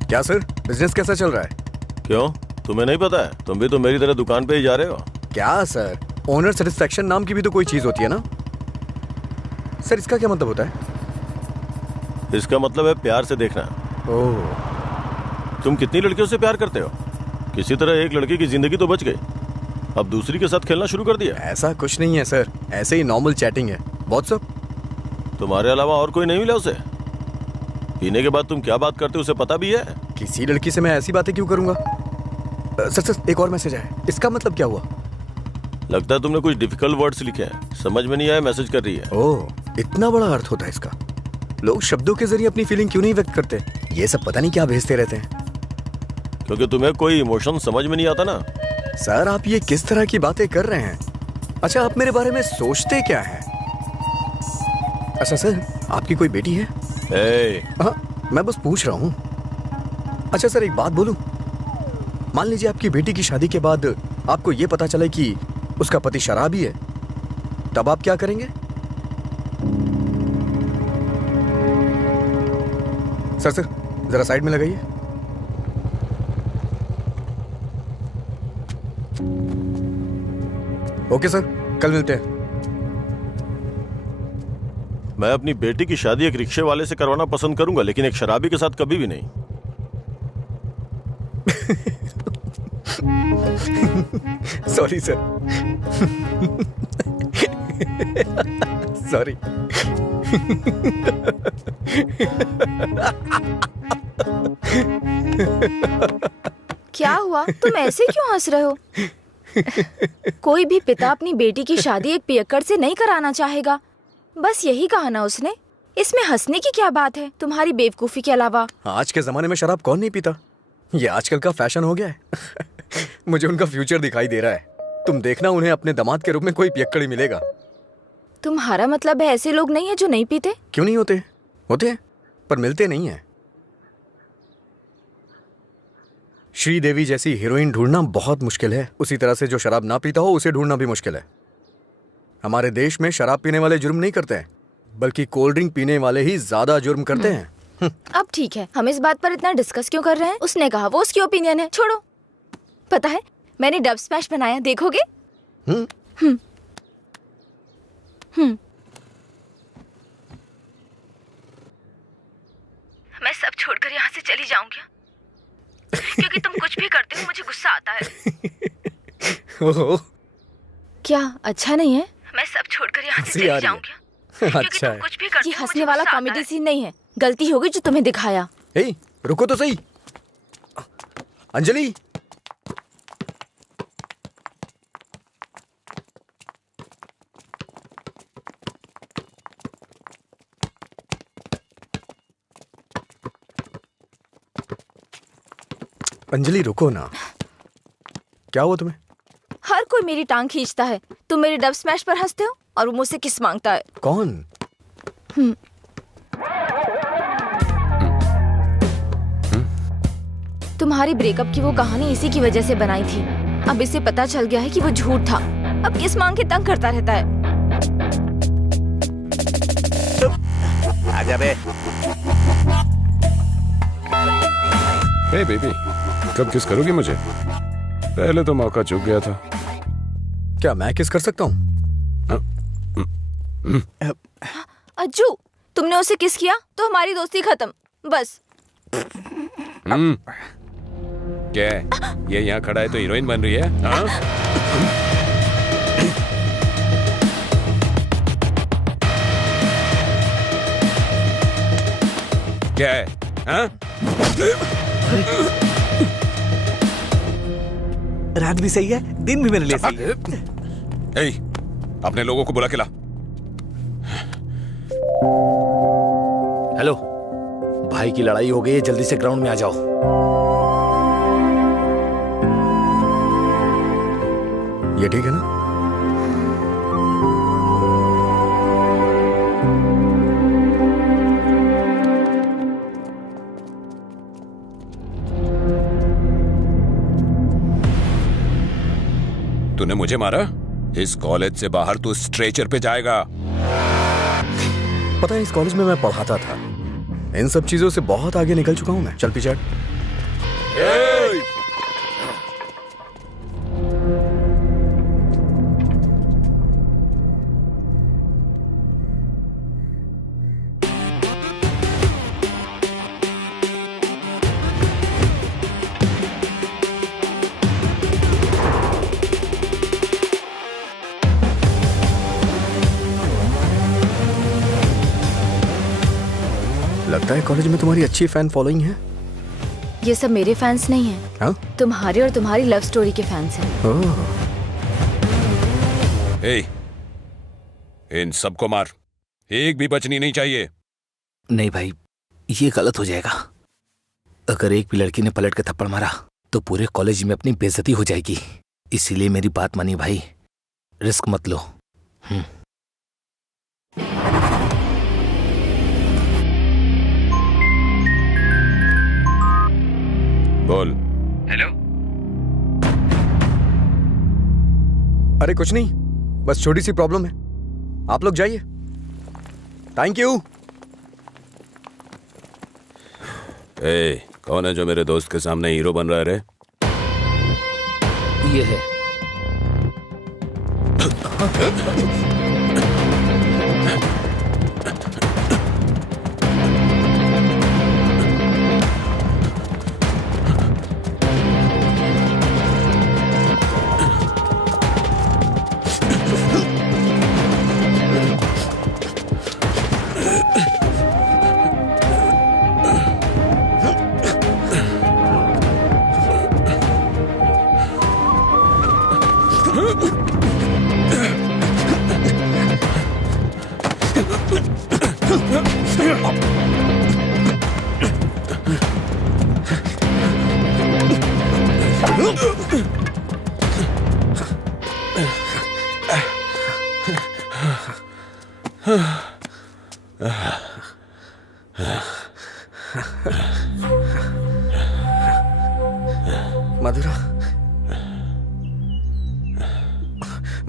क्या सर, बिजनेस कैसा चल रहा है? क्यों, तुम्हें नहीं पता है? तुम भी तो मेरी तरह दुकान पे ही जा रहे हो। क्या सर, ओनर सेटिस्फेक्शन नाम की भी तो कोई चीज होती है ना सर। इसका क्या मतलब होता है? इसका मतलब है प्यार से देखना। ओह, तुम कितनी लड़कियों से प्यार करते हो? किसी तरह एक लड़की की जिंदगी तो बच गई, अब दूसरी के साथ खेलना शुरू कर दिया। ऐसा कुछ नहीं है सर, ऐसे ही नॉर्मल चैटिंग है। व्हाट्सएप। तुम्हारे अलावा और कोई नहीं मिला उसे? पीने के बाद तुम क्या बात करते हो उसे पता भी है? किसी लड़की से मैं ऐसी बातें क्यों करूंगा? सर एक और मैसेज है, इसका मतलब क्या हुआ? लगता है तुमने कुछ डिफिकल्ट वर्ड्स लिखे हैं, समझ में नहीं आया, मैसेज कर रही है। ओह, इतना बड़ा अर्थ होता है इसका। लोग शब्दों के जरिए अपनी फीलिंग क्यों नहीं व्यक्त करते? ये सब पता नहीं क्या भेजते रहते हैं। क्योंकि तुम्हें कोई इमोशन समझ में नहीं आता ना। सर आप ये किस तरह की बातें कर रहे हैं? अच्छा, आप मेरे बारे में सोचते क्या हैं? अच्छा सर, आपकी कोई बेटी है? हाँ, मैं बस पूछ रहा हूँ। अच्छा सर, एक बात बोलूं? मान लीजिए आपकी बेटी की शादी के बाद आपको ये पता चले कि उसका पति शराबी है, तब आप क्या करेंगे? सर जरा साइड में लगाइए। ओके सर, कल मिलते हैं। मैं अपनी बेटी की शादी एक रिक्शे वाले से करवाना पसंद करूंगा, लेकिन एक शराबी के साथ कभी भी नहीं। Sorry sir. सॉरी। क्या हुआ, तुम ऐसे क्यों हंस रहे हो? कोई भी पिता अपनी बेटी की शादी एक पियक्कड़ से नहीं कराना चाहेगा, बस यही कहा ना उसने। इसमें हंसने की क्या बात है तुम्हारी बेवकूफी के अलावा? आज के जमाने में शराब कौन नहीं पीता? ये आजकल का फैशन हो गया है। मुझे उनका फ्यूचर दिखाई दे रहा है। तुम देखना, उन्हें अपने दामाद के रूप में कोई पियक्कड़ ही मिलेगा। तुम्हारा मतलब है ऐसे लोग नहीं है जो नहीं पीते? क्यों नहीं होते? होते हैं, पर मिलते नहीं है। श्रीदेवी जैसी हीरोइन ढूंढना बहुत मुश्किल है, उसी तरह से जो शराब ना पीता हो उसे ढूंढना भी मुश्किल है। हमारे देश में शराब पीने वाले जुर्म नहीं करते हैं, बल्कि कोल्ड ड्रिंक पीने वाले ही ज्यादा जुर्म करते हैं। अब ठीक है, हम इस बात पर इतना डिस्कस क्यों कर रहे हैं? उसने कहा, वो उसकी ओपिनियन है, छोड़ो। पता है, मैंने डब स्मैश बनाया, देखोगे? मैं सब छोड़कर यहाँ से चली जाऊंगी, क्योंकि तुम कुछ भी करते हो मुझे गुस्सा आता है। क्या अच्छा नहीं है? मैं सब छोड़कर यहाँ से चली जाऊंगी, क्योंकि तुम कुछ भी करते हो। ये हंसने वाला कॉमेडी सीन नहीं है, गलती होगी जो तुम्हें दिखाया। हे, रुको तो सही। अंजलि, अंजलि रुको ना। क्या हुआ तुम्हें? हर कोई मेरी टांग खींचता है, तुम मेरे डब स्मैश पर हंसते हो और वो मुझसे किस मांगता है। कौन? तुम्हारी ब्रेकअप की वो कहानी इसी की वजह से बनाई थी। अब इसे पता चल गया है कि वो झूठ था, अब किस मांग के तंग करता रहता है। आजा बे। हे बेबी, कब किस करोगी मुझे? पहले तो मौका चूक गया था। क्या मैं किस कर सकता हूँ? अज्जू, तुमने उसे किस किया तो हमारी दोस्ती खत्म, बस। क्या है? ये यहाँ खड़ा है तो हीरोइन बन रही है? हाँ? क्या है? हाँ? रात भी सही है, दिन भी मेरे लिए सही है। ए, अपने लोगों को बुला के ला। हेलो, भाई की लड़ाई हो गई है, जल्दी से ग्राउंड में आ जाओ। ये ठीक है ना? तूने मुझे मारा? इस कॉलेज से बाहर तू स्ट्रेचर पे जाएगा। पता है, इस कॉलेज में मैं पढ़ाता था। इन सब चीजों से बहुत आगे निकल चुका हूं मैं। चल पीछे हट। लगता है कॉलेज में तुम्हारी अच्छी फैन फॉलोइंग है। ये सब मेरे फैंस नहीं हैं। हाँ? तुम्हारे और तुम्हारी लव स्टोरी के फैंस हैं। ओह। ए, इन सबको मार, एक भी बचनी नहीं चाहिए। नहीं भाई, ये गलत हो जाएगा। अगर एक भी लड़की ने पलट के थप्पड़ मारा तो पूरे कॉलेज में अपनी बेइज्जती हो जाएगी। इसीलिए मेरी बात मानिए भाई, रिस्क मत लो। बोल। हेलो। अरे कुछ नहीं, बस छोटी सी प्रॉब्लम है। आप लोग जाइए। Thank you. ए, कौन है जो मेरे दोस्त के सामने हीरो बन रहा है रे? ये है।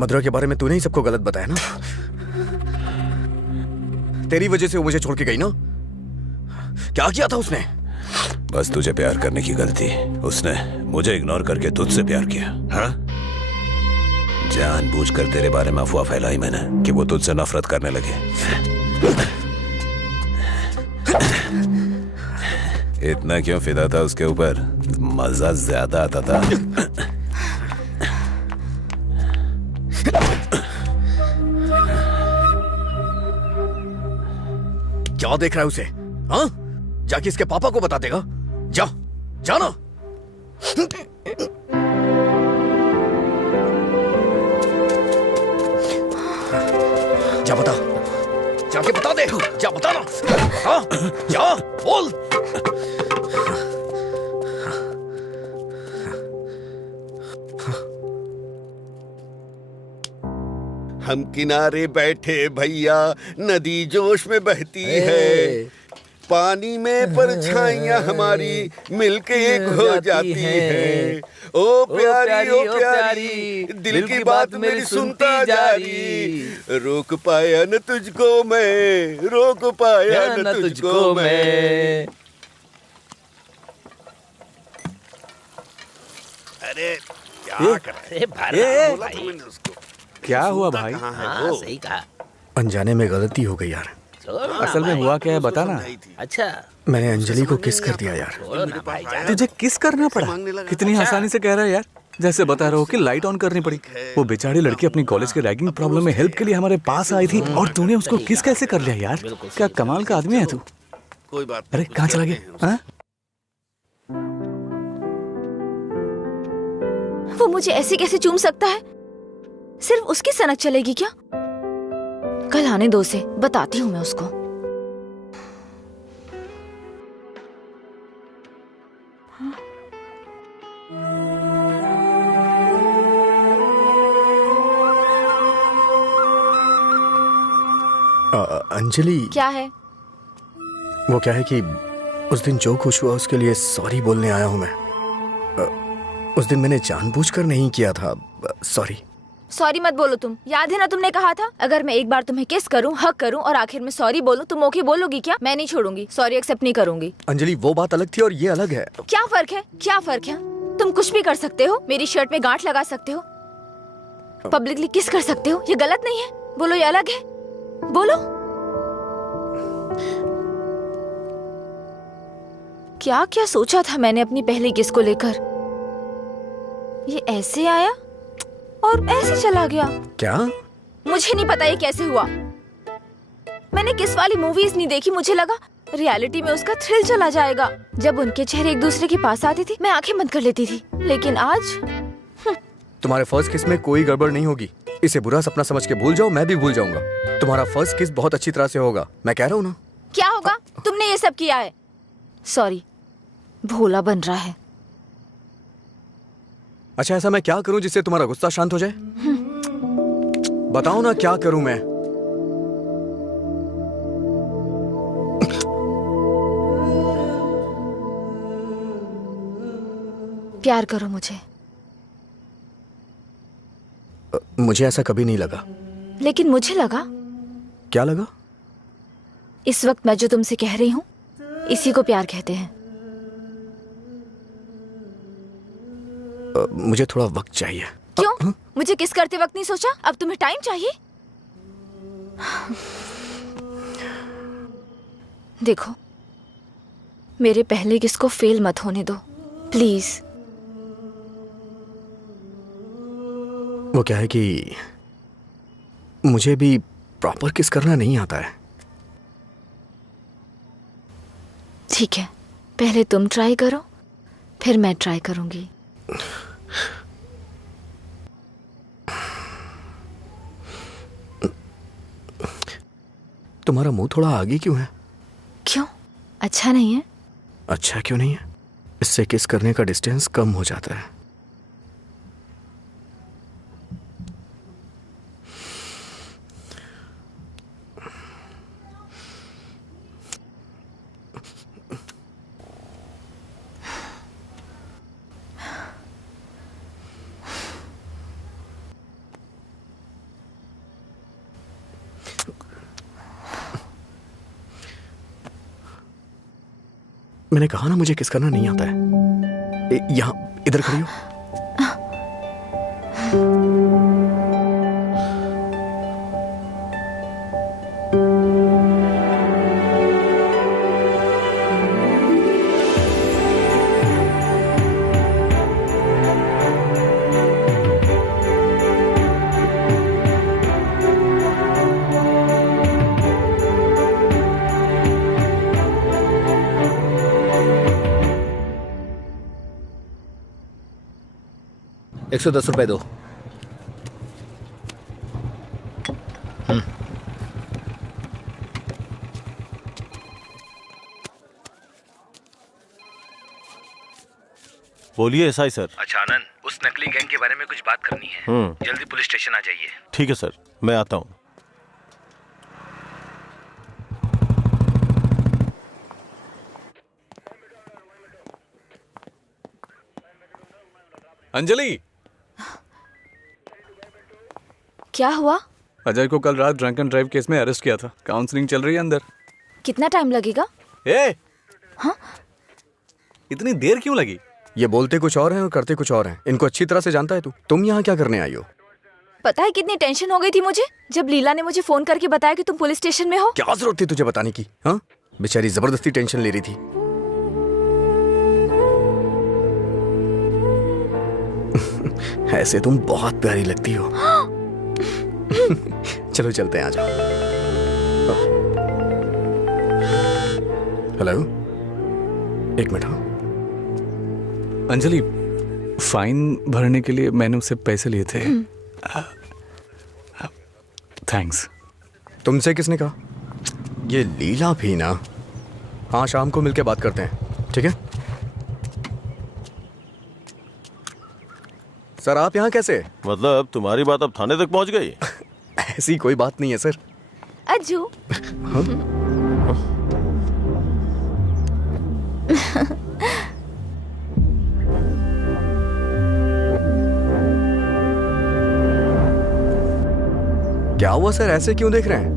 मधुरा के बारे में तूने ही सबको गलत बताया ना? तेरी वजह से वो मुझे छोड़ के गई ना? क्या किया था उसने? बस तुझे प्यार करने की गलती। उसने मुझे इग्नोर करके तुझसे प्यार किया। हाँ? जानबूझकर तेरे बारे में अफवाह फैलाई मैंने कि वो तुझसे नफरत करने लगे। इतना क्यों फिदा था उसके ऊपर? मजा ज्यादा आता था। क्या देख रहा है उसे? हाँ? जाके इसके पापा को बता देगा। जा, जाना। जा बता, जाके बता दे। जा बता ना। हाँ? जा, बोल। हम किनारे बैठे भैया, नदी जोश में बहती है, पानी में परछाइयां हमारी मिलके एक हो जाती है। ओ प्यारी ओ प्यारी, दिल की बात मेरी सुनता जा रही। रोक पाया न तुझको मैं, रोक पाया न तुझको मैं। अरे क्या कर रहा है? बोला था मैंने उसको। क्या हुआ भाई? कहाँ है वो? सही कहा। अनजाने में गलती हो गई यार। असल में हुआ क्या है बता ना। अच्छा मैंने अंजलि को किस कर दिया यार। तुझे किस करना पड़ा? कितनी आसानी से कह रहा है यार, जैसे बता रहा हो कि लाइट ऑन करनी पड़ी। वो बेचारी लड़की अपनी कॉलेज के रैगिंग प्रॉब्लम में हेल्प के लिए हमारे पास आई थी और तूने उसको किस कैसे कर लिया यार? क्या कमाल का आदमी है तू। कोई बात अरे नहीं, कहाँ चला करते गया? हैं हाँ? वो मुझे ऐसे कैसे चूम सकता है? सिर्फ उसकी सनक चलेगी क्या? कल आने दो उसे, बताती हूँ मैं उसको। अंजलि क्या है? वो क्या है कि उस दिन जो कुछ हुआ उसके लिए सॉरी बोलने आया हूँ मैं। उस दिन मैंने जानबूझकर नहीं किया था। सॉरी। सॉरी मत बोलो तुम। याद है ना तुमने कहा था अगर मैं एक बार तुम्हें किस करूं, हक करूं और आखिर में सॉरी बोलूं तुम ओके बोलोगी क्या? मैं नहीं छोड़ूंगी, सॉरी एक्सेप्ट नहीं करूंगी। अंजलि वो बात अलग थी और ये अलग है। क्या फर्क है? क्या फर्क है? तुम कुछ भी कर सकते हो, मेरी शर्ट में गांठ लगा सकते हो, पब्लिकली किस कर सकते हो, ये गलत नहीं है? बोलो ये अलग है? बोलो। क्या क्या सोचा था मैंने अपनी पहली किस को लेकर? ये ऐसे आया और ऐसे चला गया। क्या? मुझे नहीं पता ये कैसे हुआ। मैंने किस वाली मूवीज नहीं देखी, मुझे लगा रियलिटी में उसका थ्रिल चला जाएगा। जब उनके चेहरे एक दूसरे के पास आते थे मैं आंखें बंद कर लेती थी, लेकिन आज तुम्हारे फर्स्ट किस में कोई गड़बड़ नहीं होगी। इसे बुरा सपना समझ के भूल जाओ, मैं भी भूल जाऊंगा। तुम्हारा फर्स्ट किस बहुत अच्छी तरह से होगा, मैं कह रहा हूँ ना। क्या होगा? तुमने ये सब किया है। सॉरी, भोला बन रहा है। अच्छा ऐसा मैं क्या करूं जिससे तुम्हारा गुस्सा शांत हो जाए? बताओ ना क्या करूं मैं? प्यार करो मुझे। मुझे ऐसा कभी नहीं लगा। लेकिन मुझे लगा। क्या लगा? इस वक्त मैं जो तुमसे कह रही हूँ इसी को प्यार कहते हैं। मुझे थोड़ा वक्त चाहिए। क्यों? मुझे किस करते वक्त नहीं सोचा? अब तुम्हें टाइम चाहिए? देखो, मेरे पहले किस को फेल मत होने दो प्लीज। वो क्या है कि मुझे भी प्रॉपर किस करना नहीं आता है। ठीक है, पहले तुम ट्राई करो, फिर मैं ट्राई करूंगी। तुम्हारा मुंह थोड़ा आगे क्यों है? क्यों? अच्छा नहीं है? अच्छा क्यों नहीं है? इससे किस करने का डिस्टेंस कम हो जाता है। मैंने कहा ना मुझे किस करना नहीं आता है। यहाँ इधर खड़ी हो। ₹110 दो। बोलिए एसआई सर। अच्छा आनंद, उस नकली गैंग के बारे में कुछ बात करनी है। जल्दी पुलिस स्टेशन आ जाइए। ठीक है सर, मैं आता हूँ। अंजलि, क्या हुआ? अजय को कल रात ड्रंक एंड ड्राइव केस में अरेस्ट किया था। काउंसलिंग चल रही है अंदर। कितना टाइम लगेगा? ए, हाँ? इतनी देर क्यों लगी? ये बोलते कुछ और हैं और करते कुछ और हैं। इनको अच्छी तरह से जानता है तू। तुम यहाँ क्या करने आई हो? पता है कितनी टेंशन हो गई थी मुझे जब लीला ने मुझे फोन करके बताया कि तुम पुलिस स्टेशन में हो। क्या जरूरत थी तुझे बताने की? हाँ, बेचारी जबरदस्ती टेंशन ले रही थी। ऐसे तुम बहुत प्यारी लगती हो। चलो चलते हैं, आ जाओ। हेलो, एक मिनट। हाँ अंजलि, फाइन भरने के लिए मैंने उससे पैसे लिए थे। थैंक्स। तुमसे किसने कहा? ये लीला भी ना। हाँ, शाम को मिलके बात करते हैं, ठीक है? सर आप यहाँ कैसे? मतलब तुम्हारी बात अब थाने तक पहुंच गई? ऐसी कोई बात नहीं है सर। अज्जू। हाँ? क्या हुआ सर, ऐसे क्यों देख रहे हैं?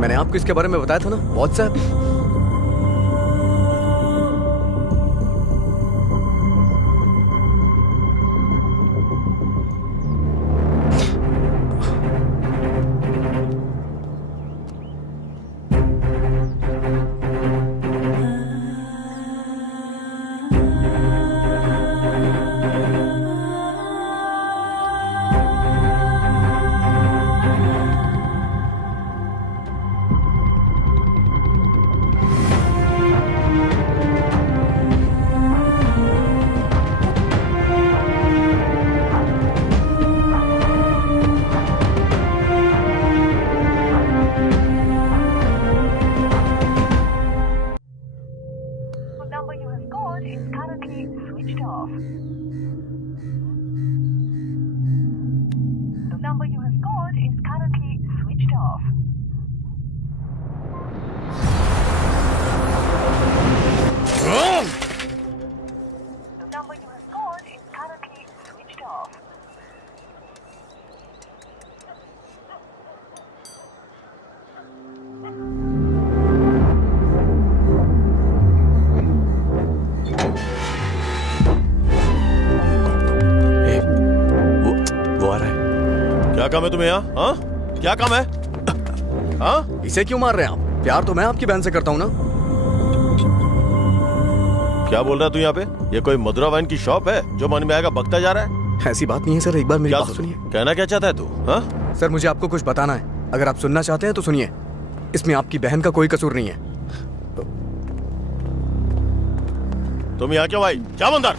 मैंने आपको इसके बारे में बताया था ना, व्हाट्सएप। क्या काम है तुम्हें यहाँ? हाँ, क्या काम है? हाँ, इसे क्यों मार रहे हैं आप? प्यार तो मैं आपकी बहन से करता हूँ ना। क्या बोल रहा है तू यहाँ पे? ये कोई मधुरा वाइन की शॉप है जो मन में आएगा बकता जा रहा है? ऐसी बात नहीं है सर, एक बार मेरी बात सुनिए। कहना क्या चाहता है तू? हाँ सर, मुझे आपको कुछ बताना है। अगर आप सुनना चाहते हैं तो सुनिए। इसमें आपकी बहन का कोई कसूर नहीं है। तुम यहाँ क्यों आई? क्या बंदर?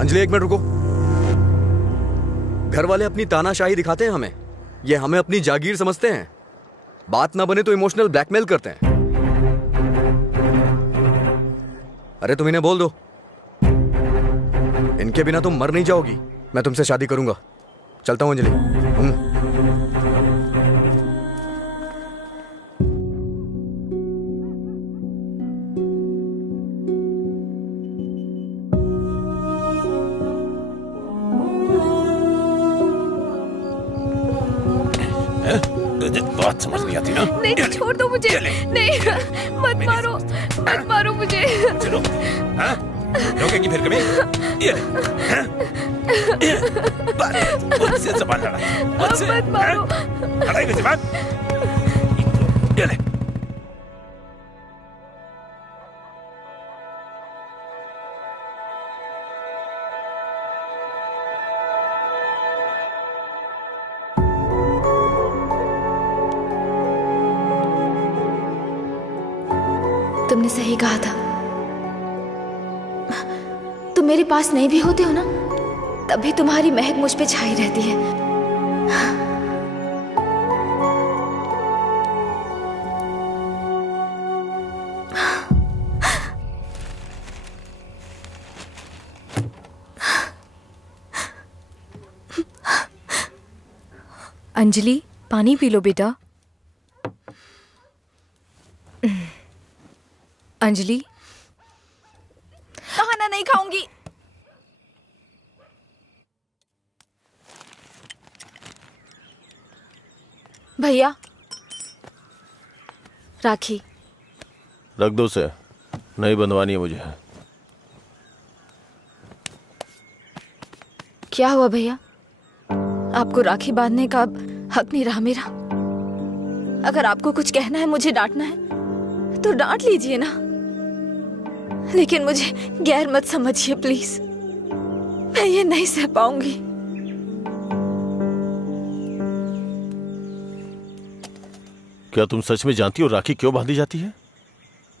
अंजलि एक मिनट रुको। घर वाले अपनी तानाशाही दिखाते हैं हमें, ये हमें अपनी जागीर समझते हैं। बात ना बने तो इमोशनल ब्लैकमेल करते हैं। अरे तुम इन्हें बोल दो, इनके बिना तुम मर नहीं जाओगी। मैं तुमसे शादी करूंगा। चलता हूं अंजलि। बात समझ नहीं आती ना? नहीं, छोड़ दो मुझे। नहीं, मत मारो, मत मारो मुझे। चलो, हाँ? रोकेगी फिर कभी? ये ले, हाँ? मुझसे ज़बान लड़ा, मुझसे, मत मारो। लड़ाई में ज़बान? ये ले। तुमने सही कहा था। तुम मेरे पास नहीं भी होते हो ना, तब भी तुम्हारी महक मुझ पे छाई रहती है। अंजलि, पानी पी लो बेटा। अंजलि, खाना नहीं खाऊंगी। भैया, राखी रख दो उसे। नहीं बंधवानी है मुझे। क्या हुआ भैया? आपको राखी बांधने का अब हक नहीं रहा मेरा? अगर आपको कुछ कहना है, मुझे डांटना है तो डांट लीजिए ना, लेकिन मुझे गैर मत समझिए प्लीज। मैं ये नहीं सह पाऊंगी। क्या तुम सच में जानती हो राखी क्यों बांधी जाती है?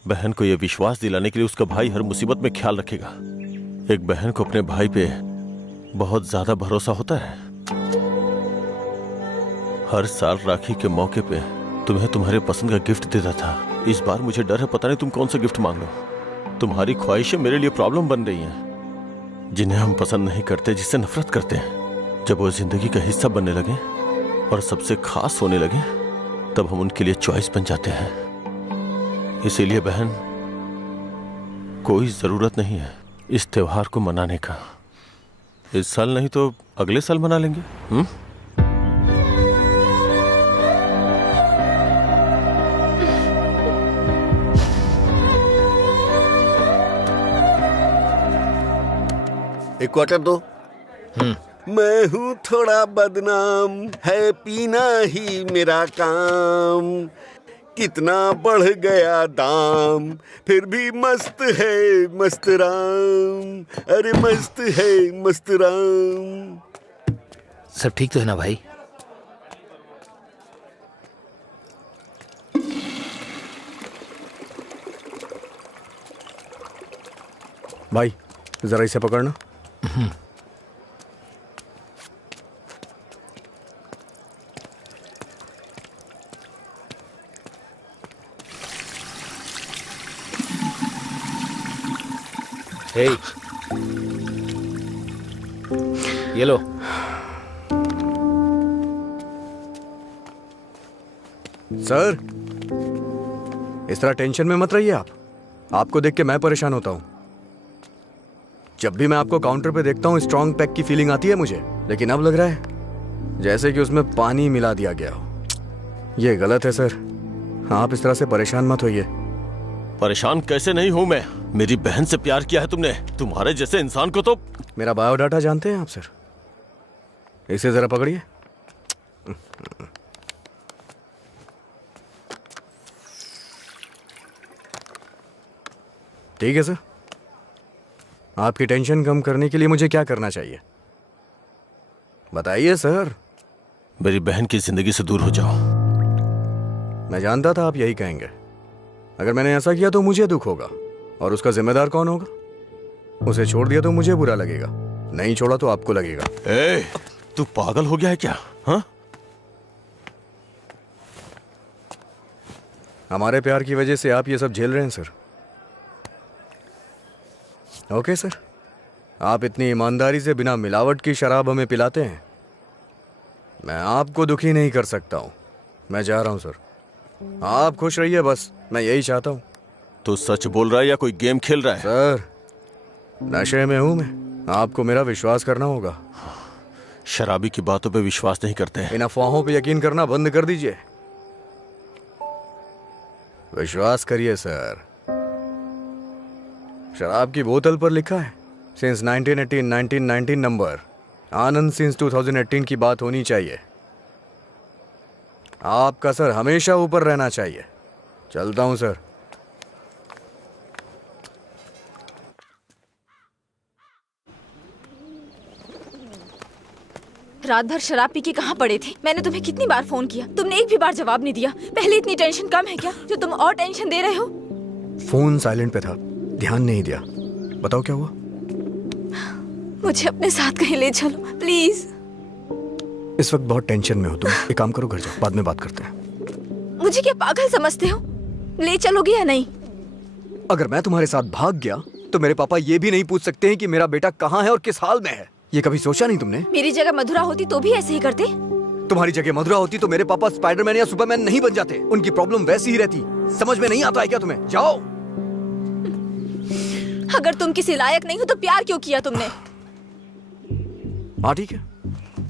बहन को यह विश्वास दिलाने के लिए उसका भाई हर मुसीबत में ख्याल रखेगा। एक बहन को अपने भाई पे बहुत ज्यादा भरोसा होता है। हर साल राखी के मौके पे तुम्हें तुम्हारे पसंद का गिफ्ट देता था। इस बार मुझे डर है, पता नहीं तुम कौन सा गिफ्ट मांग लो। तुम्हारी ख्वाहिशें मेरे लिए प्रॉब्लम बन रही हैं, जिन्हें हम पसंद नहीं करते, जिससे नफरत करते हैं। जब वो जिंदगी का हिस्सा बनने लगे और सबसे खास होने लगे, तब हम उनके लिए चॉइस बन जाते हैं। इसीलिए बहन, कोई जरूरत नहीं है इस त्योहार को मनाने का। इस साल नहीं तो अगले साल मना लेंगे। एक क्वार्टर दो। मैं हूँ थोड़ा बदनाम, है पीना ही मेरा काम। कितना बढ़ गया दाम, फिर भी मस्त है मस्त राम। अरे मस्त है मस्त राम। सब ठीक तो है ना भाई? भाई जरा इसे पकड़ना। हे, ये लो। सर, इस तरह टेंशन में मत रहिए आप। आपको देख के मैं परेशान होता हूं। जब भी मैं आपको काउंटर पे देखता हूँ स्ट्रॉन्ग पैक की फीलिंग आती है मुझे, लेकिन अब लग रहा है जैसे कि उसमें पानी मिला दिया गया हो। ये गलत है सर, आप इस तरह से परेशान मत होइए। परेशान कैसे नहीं हूं मैं? मेरी बहन से प्यार किया है तुमने। तुम्हारे जैसे इंसान को तो। मेरा बायोडाटा जानते हैं आप सर? इसे जरा पकड़िए। ठीक है सर, आपकी टेंशन कम करने के लिए मुझे क्या करना चाहिए बताइए सर। मेरी बहन की जिंदगी से दूर हो जाओ। मैं जानता था आप यही कहेंगे। अगर मैंने ऐसा किया तो मुझे दुख होगा, और उसका जिम्मेदार कौन होगा? उसे छोड़ दिया तो मुझे बुरा लगेगा, नहीं छोड़ा तो आपको लगेगा। ए, तू पागल हो गया है क्या? हाँ? हमारे प्यार की वजह से आप ये सब झेल रहे हैं सर। ओके सर, आप इतनी ईमानदारी से बिना मिलावट की शराब हमें पिलाते हैं, मैं आपको दुखी नहीं कर सकता हूं। मैं जा रहा हूं सर, आप खुश रहिए बस, मैं यही चाहता हूं। तो सच बोल रहा है या कोई गेम खेल रहा है? सर, नशे में हूं मैं, आपको मेरा विश्वास करना होगा। शराबी की बातों पे विश्वास नहीं करते हैं। इन अफवाहों पे यकीन करना बंद कर दीजिए, विश्वास करिए सर। शराब की बोतल पर लिखा है सिंस 1918 नंबर, आनंद सिंस 2018 की बात होनी चाहिए। आपका सर हमेशा ऊपर रहना चाहिए। चलता हूं सर। रात भर शराब पी के कहाँ पड़े थे? मैंने तुम्हें कितनी बार फोन किया, तुमने एक भी बार जवाब नहीं दिया। पहले इतनी टेंशन कम है क्या जो तुम और टेंशन दे रहे हो? फोन साइलेंट पे था, ध्यान नहीं दिया। बताओ क्या हुआ? मुझे अपने साथ कहीं ले चलो प्लीज। इस वक्त बहुत टेंशन में हो तुम, एक काम करो घर जाओ, बाद में बात करते हैं। मुझे क्या पागल समझते हो? ले चलोगे या नहीं? अगर मैं तुम्हारे साथ भाग गया तो मेरे पापा ये भी नहीं पूछ सकते हैं कि मेरा बेटा कहाँ है और किस हाल में है। ये कभी सोचा नहीं तुमने? मेरी जगह मधुरा होती तो भी ऐसे ही करते। तुम्हारी जगह मधुरा होती तो मेरे पापा स्पाइडरमैन या सुपरमैन नहीं बन जाते। उनकी प्रॉब्लम वैसी ही रहती। समझ में नहीं आता है क्या तुम्हें? जाओ। अगर तुम किसी लायक नहीं हो तो प्यार क्यों किया तुमने? हाँ ठीक है,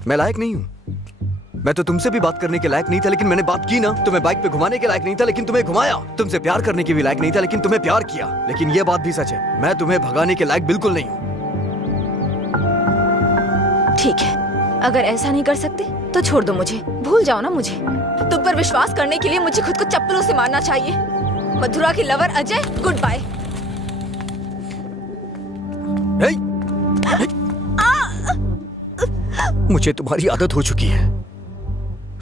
मैं लायक नहीं हूँ। मैं तो तुमसे भी बात करने के लायक नहीं था, लेकिन मैंने बात की ना। तुम्हें बाइक पे घुमाने के लायक नहीं था, लेकिन तुम्हें घुमाया। तुमसे प्यार करने के भी लायक नहीं था, लेकिन तुम्हें प्यार किया। लेकिन ये बात भी सच है, मैं तुम्हें भगाने के लायक बिल्कुल नहीं हूँ। ठीक है, अगर ऐसा नहीं कर सकते तो छोड़ दो मुझे, भूल जाओ ना मुझे। तुम पर विश्वास करने के लिए मुझे खुद को चप्पलों से मारना चाहिए। मधुरा की लवर अजय, गुड बाय। मुझे तुम्हारी आदत हो चुकी है।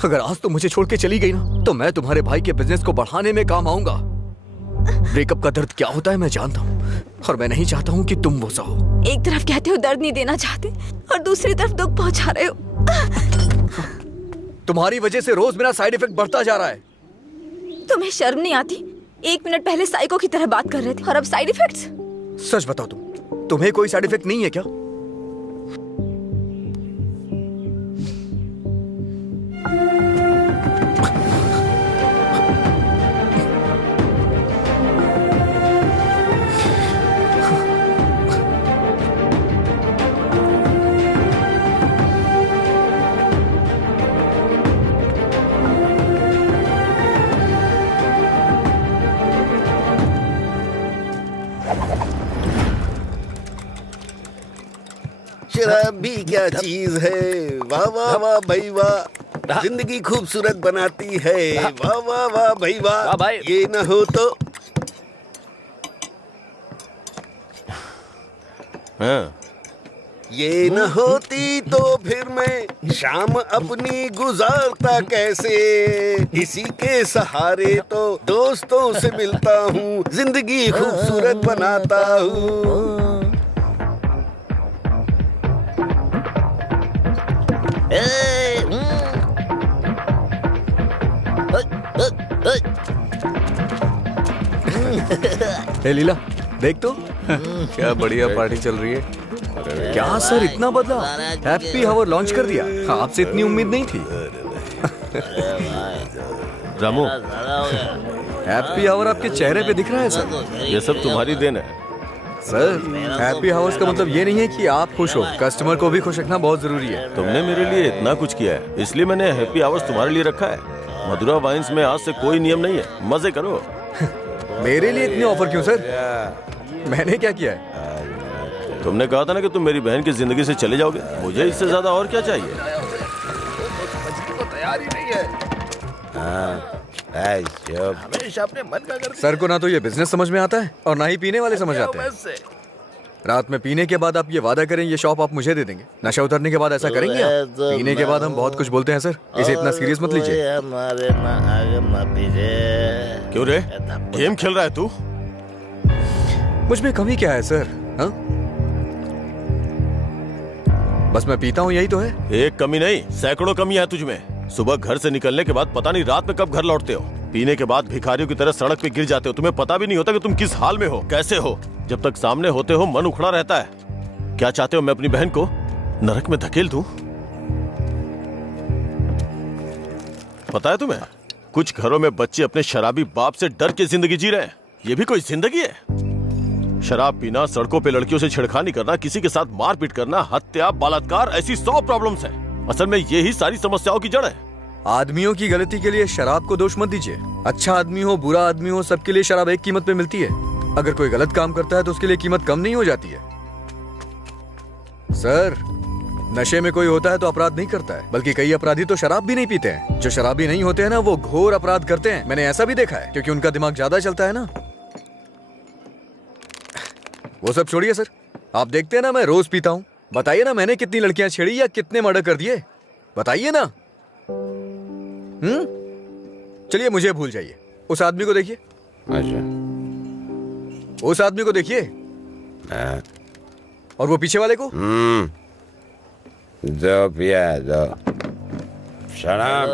अगर आज तुम मुझे छोड़ के चली गई ना, तो मैं तुम्हारे भाई के बिजनेस को बढ़ाने में काम आऊंगा। ब्रेकअप का दर्द क्या होता है मैं जानता हूँ, और मैं नहीं चाहता हूँ कि तुम वो सहो। एक तरफ कहते हो दर्द नहीं देना चाहते, और दूसरी तरफ दुख पहुंचा रहे हो। तुम्हारी वजह से रोज मेरा साइड इफेक्ट बढ़ता जा रहा है। तुम्हें शर्म नहीं आती? 1 मिनट पहले साइको की तरह बात कर रहे थे, और अब साइड इफेक्ट्स? सच बताओ, तुम्हें कोई साइड इफेक्ट नहीं है क्या? शराब भी क्या चीज है, वाह वाह वाह भाई वाह, जिंदगी खूबसूरत बनाती है, वाह वाह वाह भाई वाह। ये न हो तो ये न होती तो फिर मैं शाम अपनी गुजारता कैसे। इसी के सहारे तो दोस्तों से मिलता हूँ, जिंदगी खूबसूरत बनाता हूँ। हे लीला, देख तो क्या बढ़िया पार्टी चल रही है। क्या सर इतना बदला? हैप्पी आवर लॉन्च कर दिया। आपसे इतनी उम्मीद नहीं थी। रामू, हैप्पी आवर आपके चेहरे पे दिख रहा है सर। ये सब तुम्हारी देन है सर। हैप्पी आवर्स का मतलब ये नहीं है कि आप खुश हो, कस्टमर को भी खुश रखना बहुत जरूरी है। तुमने मेरे लिए इतना कुछ किया है, इसलिए मैंने हैप्पी आवर्स तुम्हारे लिए रखा है। मधुरा वाइन्स में आज से कोई नियम नहीं है, मजे करो। मेरे लिए इतने ऑफर क्यों सर? मैंने क्या किया है? तुमने कहा था ना कि तुम मेरी बहन की जिंदगी से चले जाओगे, मुझे इससे ज्यादा और क्या चाहिए? तैयार ही नहीं है। हमेशा अपने मन का करते। सर को ना तो ये बिजनेस समझ में आता है और ना ही पीने वाले समझ आते हैं। रात में पीने के बाद आप ये वादा करें ये शॉप आप मुझे दे देंगे। नशा उतरने के बाद ऐसा करेंगे आप? पीने के बाद हम बहुत कुछ बोलते हैं सर, इसे इतना सीरियस मत लीजिए। क्यों रे, गेम खेल रहा है तू? मुझ में कमी क्या है सर? हा? बस मैं पीता हूँ, यही तो है। एक कमी नहीं, सैकड़ों कमियां हैं तुझमें। सुबह घर से निकलने के बाद पता नहीं रात में कब घर लौटते हो। पीने के बाद भिखारियों की तरह सड़क पे गिर जाते हो। तुम्हें पता भी नहीं होता कि तुम किस हाल में हो, कैसे हो। जब तक सामने होते हो मन उखड़ा रहता है। क्या चाहते हो मैं अपनी बहन को नरक में धकेल दूं? पता है तुम्हें, कुछ घरों में बच्चे अपने शराबी बाप से डर के जिंदगी जी रहे हैं। ये भी कोई जिंदगी है? शराब पीना, सड़कों पे लड़कियों से छेड़खानी करना, किसी के साथ मारपीट करना, हत्या, बलात्कार, ऐसी 100 प्रॉब्लम्स हैं। असल में यही सारी समस्याओं की जड़ है। आदमियों की गलती के लिए शराब को दोष मत दीजिए। अच्छा आदमी हो, बुरा आदमी हो, सबके लिए शराब एक कीमत पे मिलती है। अगर कोई गलत काम करता है तो उसके लिए कीमत कम नहीं हो जाती है। सर, नशे में कोई होता है तो अपराध नहीं करता है, बल्कि कई अपराधी तो शराब भी नहीं पीते हैं। जो शराबी नहीं होते हैं ना, वो घोर अपराध करते हैं। मैंने ऐसा भी देखा है, क्योंकि उनका दिमाग ज्यादा चलता है ना। वो सब छोड़िए सर, आप देखते हैं ना मैं रोज पीता हूँ। बताइए ना मैंने कितनी लड़कियां छेड़ी या कितने मर्डर कर दिए, बताइए ना। चलिए मुझे भूल जाइए, उस आदमी को देखिए। अच्छा, उस आदमी को देखिए, और वो पीछे वाले को। दो पिया दो शराब।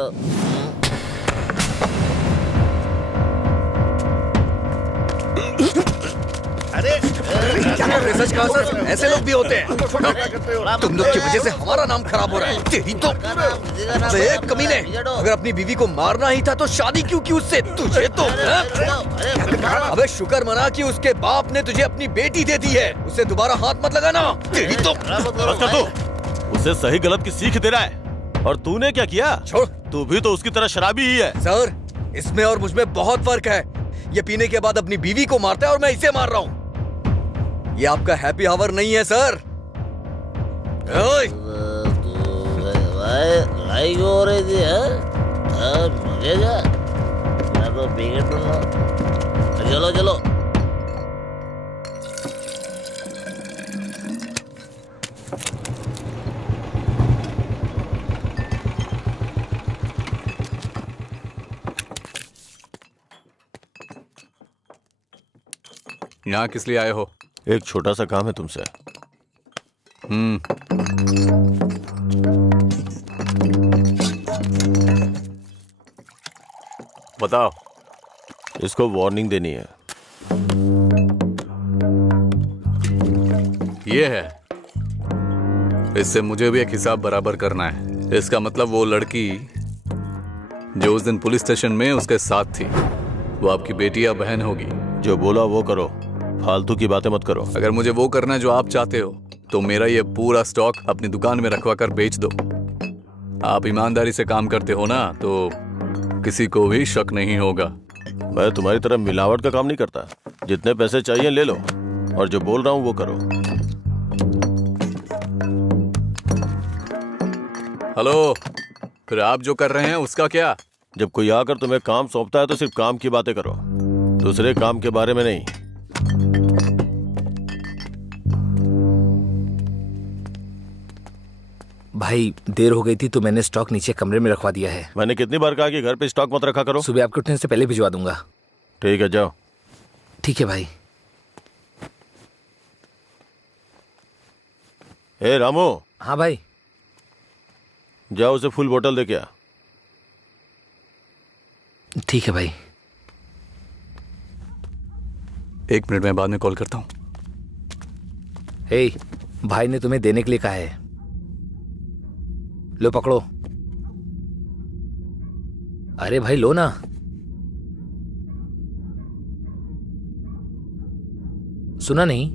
अरे क्या कर रहे? सच कहा सर, ऐसे लोग भी होते हैं। तुम लोग की वजह से हमारा नाम खराब हो रहा है। तेरी तो कमीने, अगर अपनी बीवी को मारना ही था तो शादी क्यों की उससे? तुझे तो अबे शुक्र मना कि उसके बाप ने तुझे अपनी बेटी दे दी है। उससे दोबारा हाथ मत लगाना। तेरी तो उससे सही गलत की सीख दे रहा है। और तूने क्या किया? छोड़। तू भी तो उसकी तरह शराबी ही है। सर, इसमें और मुझमें बहुत फर्क है। ये पीने के बाद अपनी बीवी को मारता है और मैं इसे मार रहा हूँ। ये आपका हैप्पी आवर नहीं है सर। ओए! लड़ाई क्यों हो रही थी? मुझे क्या, मैं तो पी के टूट रहा। चलो चलो। यहाँ किस लिए आए हो? एक छोटा सा काम है तुमसे। बताओ। इसको वार्निंग देनी है। ये है, इससे मुझे भी एक हिसाब बराबर करना है। इसका मतलब वो लड़की जो उस दिन पुलिस स्टेशन में उसके साथ थी, वो आपकी बेटी या बहन होगी। जो बोला वो करो, फालतू की बातें मत करो। अगर मुझे वो करना है जो आप चाहते हो तो मेरा ये पूरा स्टॉक अपनी दुकान में रखवा कर बेच दो। आप ईमानदारी से काम करते हो ना, तो किसी को भी शक नहीं होगा। मैं तुम्हारी तरह मिलावट का काम नहीं करता। जितने पैसे चाहिए ले लो, और जो बोल रहा हूँ वो करो। हेलो, फिर आप जो कर रहे हैं उसका क्या? जब कोई आकर तुम्हें काम सौंपता है तो सिर्फ काम की बातें करो, दूसरे काम के बारे में नहीं। भाई देर हो गई थी तो मैंने स्टॉक नीचे कमरे में रखवा दिया है। मैंने कितनी बार कहा कि घर पे स्टॉक मत रखा करो। सुबह आपके उठने से पहले भिजवा दूंगा। ठीक है, जाओ। ठीक है भाई। ए रामू। हाँ भाई। जाओ उसे फुल बोतल दे के आ। ठीक है भाई। 1 मिनट में बाद में कॉल करता हूँ। हे, भाई ने तुम्हें देने के लिए कहा है। लो पकड़ो। अरे भाई लो ना। सुना नहीं?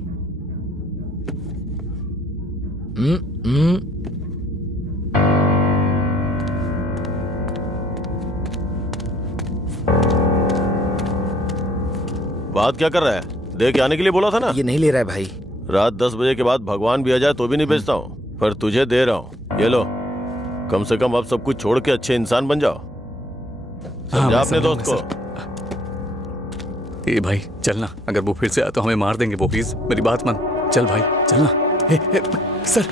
बात क्या कर रहा है? दे के आने के लिए बोला था ना। ये नहीं ले रहा है भाई। रात 10 बजे के बाद भगवान भी आ जाए तो भी नहीं बेचता हूँ, पर तुझे दे रहा हूँ। ये लो, कम से कम अब सब कुछ छोड़ के अच्छे इंसान बन जाओ। समझा अपने दोस्त को। ए भाई चलना, अगर वो फिर से आए तो हमें मार देंगे वो। प्लीज मेरी बात मान। चल भाई चलना। सर।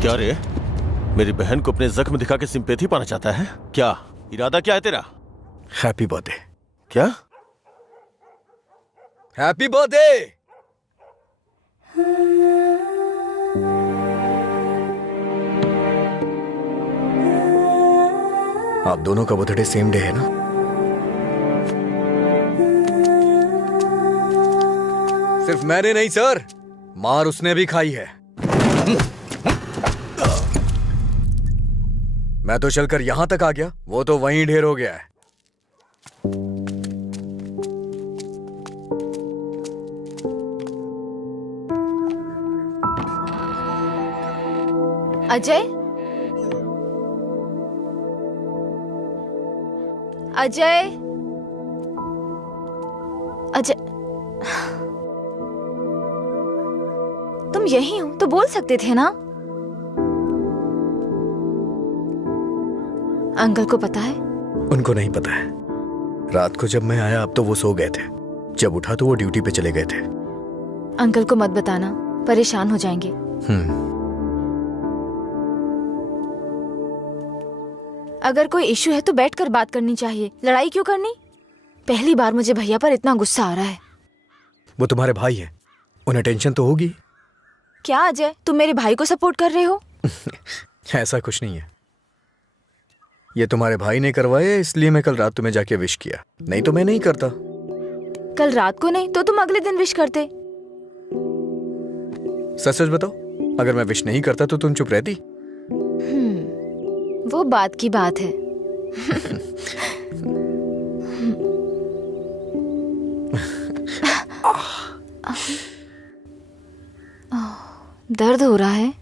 क्या रे, मेरी बहन को अपने जख्म दिखा के सिंपैथी पाना चाहता है क्या? इरादा क्या है तेरा? Happy birthday. क्या? Happy birthday. आप दोनों का बर्थडे सेम डे है ना? सिर्फ मैंने नहीं सर, मार उसने भी खाई है। मैं तो चलकर यहां तक आ गया, वो तो वहीं ढेर हो गया है। अजय, अजय, अजय, तुम यही हो तो बोल सकते थे ना। अंकल को पता है? उनको नहीं पता है। रात को जब मैं आया अब तो वो सो गए थे, जब उठा तो वो ड्यूटी पे चले गए थे। अंकल को मत बताना, परेशान हो जाएंगे। अगर कोई इशू है तो बैठकर बात करनी चाहिए, लड़ाई क्यों करनी? पहली बार मुझे भैया पर इतना गुस्सा आ रहा है। वो तुम्हारे भाई हैं, उन्हें टेंशन तो होगी। क्या अजय, तुम मेरे भाई को सपोर्ट कर रहे हो? ऐसा कुछ नहीं है। ये तुम्हारे भाई ने करवाया इसलिए मैं कल रात तुम्हें जाके विश किया, नहीं तो मैं नहीं करता। कल रात को नहीं तो तुम अगले दिन विश करते। सच सच बताओ, अगर मैं विश नहीं करता तो तुम चुप रहती? वो बात की बात है। दर्द हो रहा है?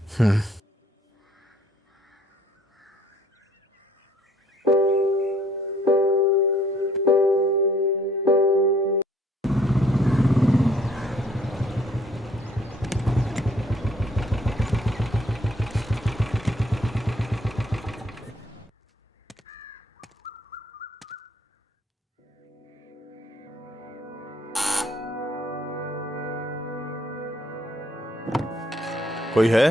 कोई है?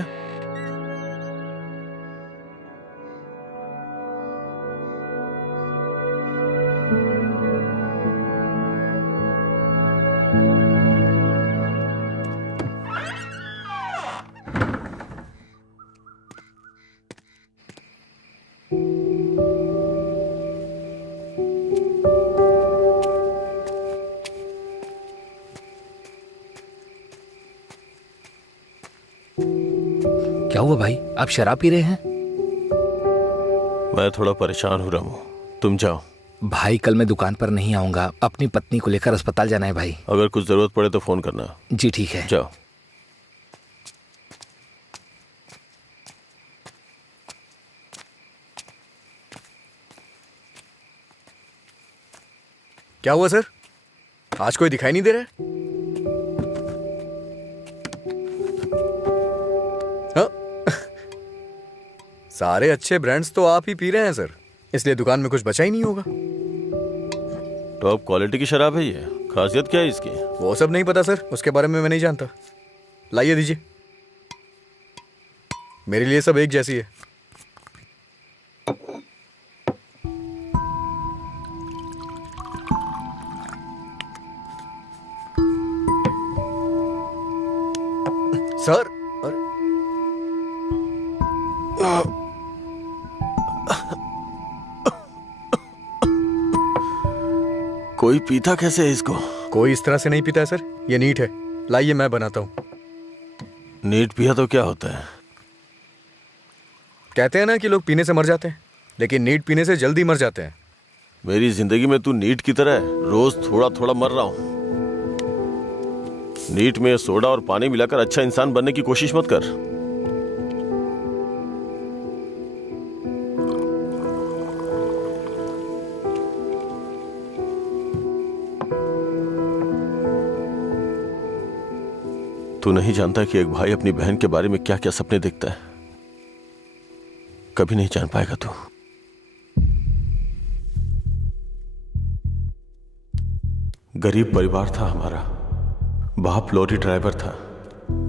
क्या हुआ भाई, आप शराब पी रहे हैं? मैं थोड़ा परेशान हो रहा हूँ, तुम जाओ। भाई कल मैं दुकान पर नहीं आऊंगा, अपनी पत्नी को लेकर अस्पताल जाना है भाई। अगर कुछ जरूरत पड़े तो फोन करना। जी ठीक है, जाओ। क्या हुआ सर, आज कोई दिखाई नहीं दे रहा है? सारे अच्छे ब्रांड्स तो आप ही पी रहे हैं सर, इसलिए दुकान में कुछ बचा ही नहीं होगा। टॉप क्वालिटी की शराब है ये, खासियत क्या है इसकी? वो सब नहीं पता सर, उसके बारे में मैं नहीं जानता। लाइए दीजिए, मेरे लिए सब एक जैसी है। सर कोई पीता कैसे है इसको? कोई इस तरह से नहीं पीता है सर, ये नीट है। लाइए मैं बनाता हूं। नीट पिया तो क्या होता है? कहते हैं ना कि लोग पीने से मर जाते हैं, लेकिन नीट पीने से जल्दी मर जाते हैं। मेरी जिंदगी में तू नीट की तरह है, रोज थोड़ा थोड़ा मर रहा हूं। नीट में सोडा और पानी मिलाकर अच्छा इंसान बनने की कोशिश मत कर। तू नहीं जानता कि एक भाई अपनी बहन के बारे में क्या क्या सपने देखता है। कभी नहीं जान पाएगा तू। गरीब परिवार था हमारा, बाप लॉरी ड्राइवर था।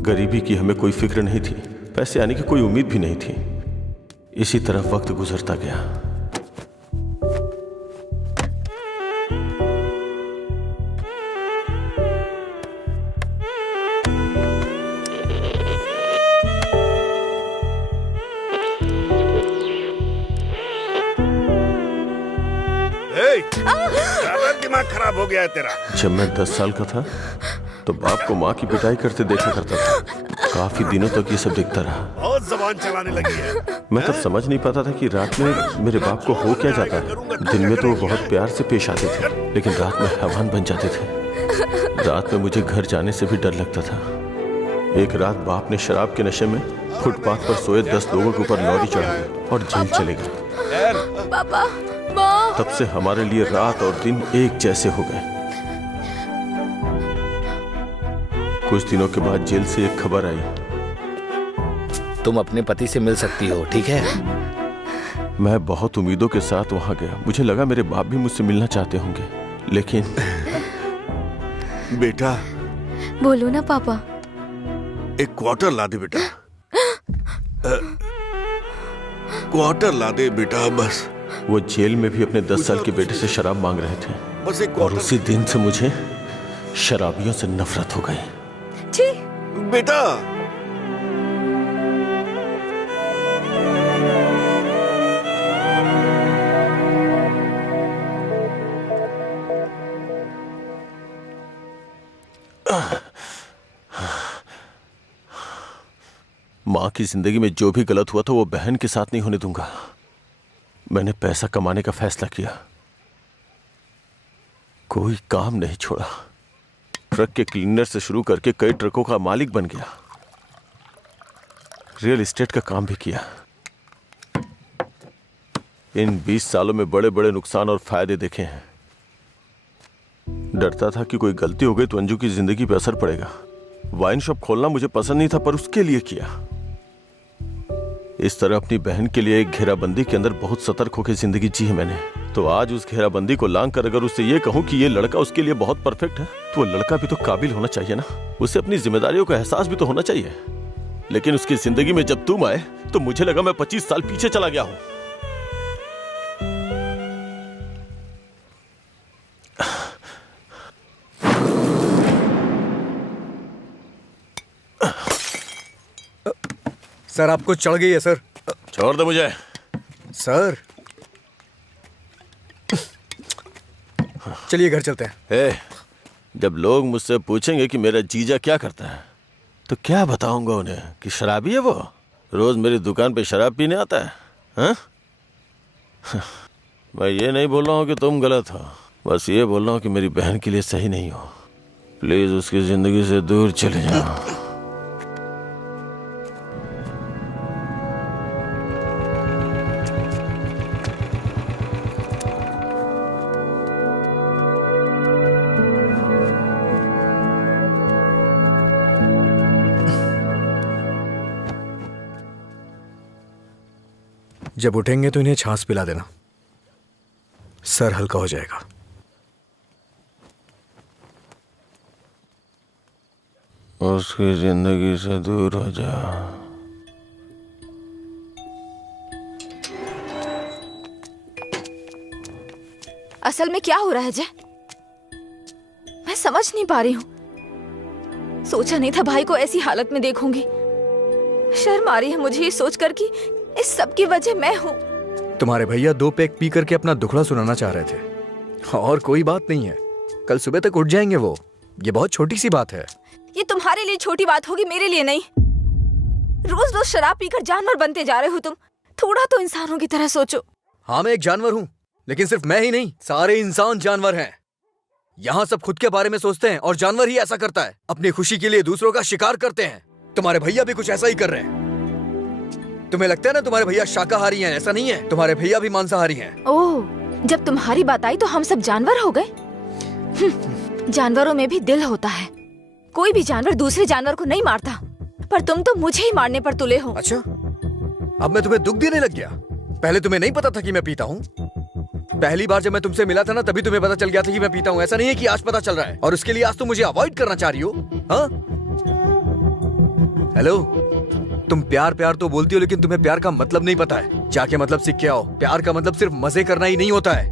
गरीबी की हमें कोई फिक्र नहीं थी, पैसे आने की कोई उम्मीद भी नहीं थी। इसी तरह वक्त गुजरता गया। दिमाग खराब हो गया है तेरा। जब मैं 10 साल का था तो बाप को माँ की पिटाई करते देखा करता था। काफी दिनों तक ये सब देखता रहा। बहुत जबान चलाने लगी है। मैं तब समझ नहीं पाता था कि रात में मेरे बाप को हो क्या जाता है। दिन में तो वो बहुत प्यार से पेश आते थे, लेकिन रात में हैवान बन जाते थे। रात में मुझे घर जाने से भी डर लगता था। एक रात बाप ने शराब के नशे में फुटपाथ पर सोए 10 लोगों के ऊपर लॉरी चढ़ा दी और जेल चले गए। पापा, तब से हमारे लिए रात और दिन एक जैसे हो गए। कुछ दिनों के बाद जेल से एक खबर आई, तुम अपने पति से मिल सकती हो, ठीक है? मैं बहुत उम्मीदों के साथ वहां गया। मुझे लगा मेरे बाप भी मुझसे मिलना चाहते होंगे, लेकिन बेटा बोलो ना पापा। एक क्वार्टर ला दे बेटा। क्वार्टर ला दे बेटा बस। वो जेल में भी अपने 10 साल के बेटे से शराब मांग रहे थे, बस एक और उसी दिन से मुझे शराबियों से नफरत हो गई। बेटा माँ की जिंदगी में जो भी गलत हुआ था वो बहन के साथ नहीं होने दूंगा। मैंने पैसा कमाने का फैसला किया, कोई काम नहीं छोड़ा। ट्रक के क्लीनर से शुरू करके कई ट्रकों का मालिक बन गया। रियल एस्टेट का काम भी किया। इन 20 सालों में बड़े बड़े नुकसान और फायदे देखे हैं। डरता था कि कोई गलती हो गई तो अंजू की जिंदगी पे असर पड़ेगा। वाइन शॉप खोलना मुझे पसंद नहीं था, पर उसके लिए किया। इस तरह अपनी बहन के लिए एक घेराबंदी के अंदर बहुत सतर्क होकर जिंदगी जी है मैंने। तो आज उस घेराबंदी को लांग कर अगर उससे ये कहूं कि ये लड़का उसके लिए बहुत परफेक्ट है, तो वो लड़का भी तो काबिल होना चाहिए ना। उसे अपनी जिम्मेदारियों का एहसास भी तो होना चाहिए। लेकिन उसकी जिंदगी में जब तुम आए तो मुझे लगा मैं 25 साल पीछे चला गया हूं। सर आपको चढ़ गई है सर। छोड़ दो मुझे। सर चलिए घर चलते हैं। जब लोग मुझसे पूछेंगे कि मेरा जीजा क्या करता है तो क्या बताऊंगा उन्हें कि शराबी है वो, रोज मेरी दुकान पे शराब पीने आता है। हाँ? मैं ये नहीं बोल रहा हूँ कि तुम गलत हो, बस ये बोल रहा हूँ कि मेरी बहन के लिए सही नहीं हो। प्लीज उसकी जिंदगी से दूर चले जाओ। जब उठेंगे तो इन्हें छाछ पिला देना, सर हल्का हो जाएगा। उसकी जिंदगी से दूर हो जा। असल में क्या हो रहा है जय, मैं समझ नहीं पा रही हूँ। सोचा नहीं था भाई को ऐसी हालत में देखूंगी। शर्म आ रही है मुझे ये सोचकर कि इस सब की वजह मैं हूँ। तुम्हारे भैया 2 पैक पी करके अपना दुखड़ा सुनाना चाह रहे थे और कोई बात नहीं है, कल सुबह तक उठ जाएंगे वो। ये बहुत छोटी सी बात है। ये तुम्हारे लिए छोटी बात होगी, मेरे लिए नहीं। रोज रोज शराब पीकर जानवर बनते जा रहे हो तुम। थोड़ा तो इंसानों की तरह सोचो। हाँ मैं एक जानवर हूँ, लेकिन सिर्फ मैं ही नहीं, सारे इंसान जानवर हैं। यहाँ सब खुद के बारे में सोचते हैं और जानवर ही ऐसा करता है, अपनी खुशी के लिए दूसरों का शिकार करते हैं। तुम्हारे भैया भी कुछ ऐसा ही कर रहे हैं। तुम्हें लगता है ना तुम्हारे भैया शाकाहारी हैं, ऐसा नहीं है, तुम्हारे भैया भी मांसाहारी हैं। ओह, जब तुम्हारी बात आई तो हम सब जानवर हो गए। जानवरों में भी दिल होता है। कोई भी जानवर दूसरे जानवर को नहीं मारता, पर तुम तो मुझे ही मारने पर तुले हो। अच्छा, अब मैं तुम्हें दुख देने लग गया? पहले तुम्हें नहीं पता था कि मैं पीता हूँ? पहली बार जब मैं तुमसे मिला था ना, तभी तुम्हें पता चल गया था कि मैं पीता हूँ। ऐसा नहीं है कि आज पता चल रहा है और उसके लिए आज तुम मुझे अवॉइड करना चाह रही हो। हाँ? हेलो, तुम प्यार प्यार तो बोलती हो, लेकिन तुम्हें प्यार का मतलब नहीं पता है। जाके मतलब सीख के आओ। प्यार का मतलब सिर्फ मजे करना ही नहीं होता है।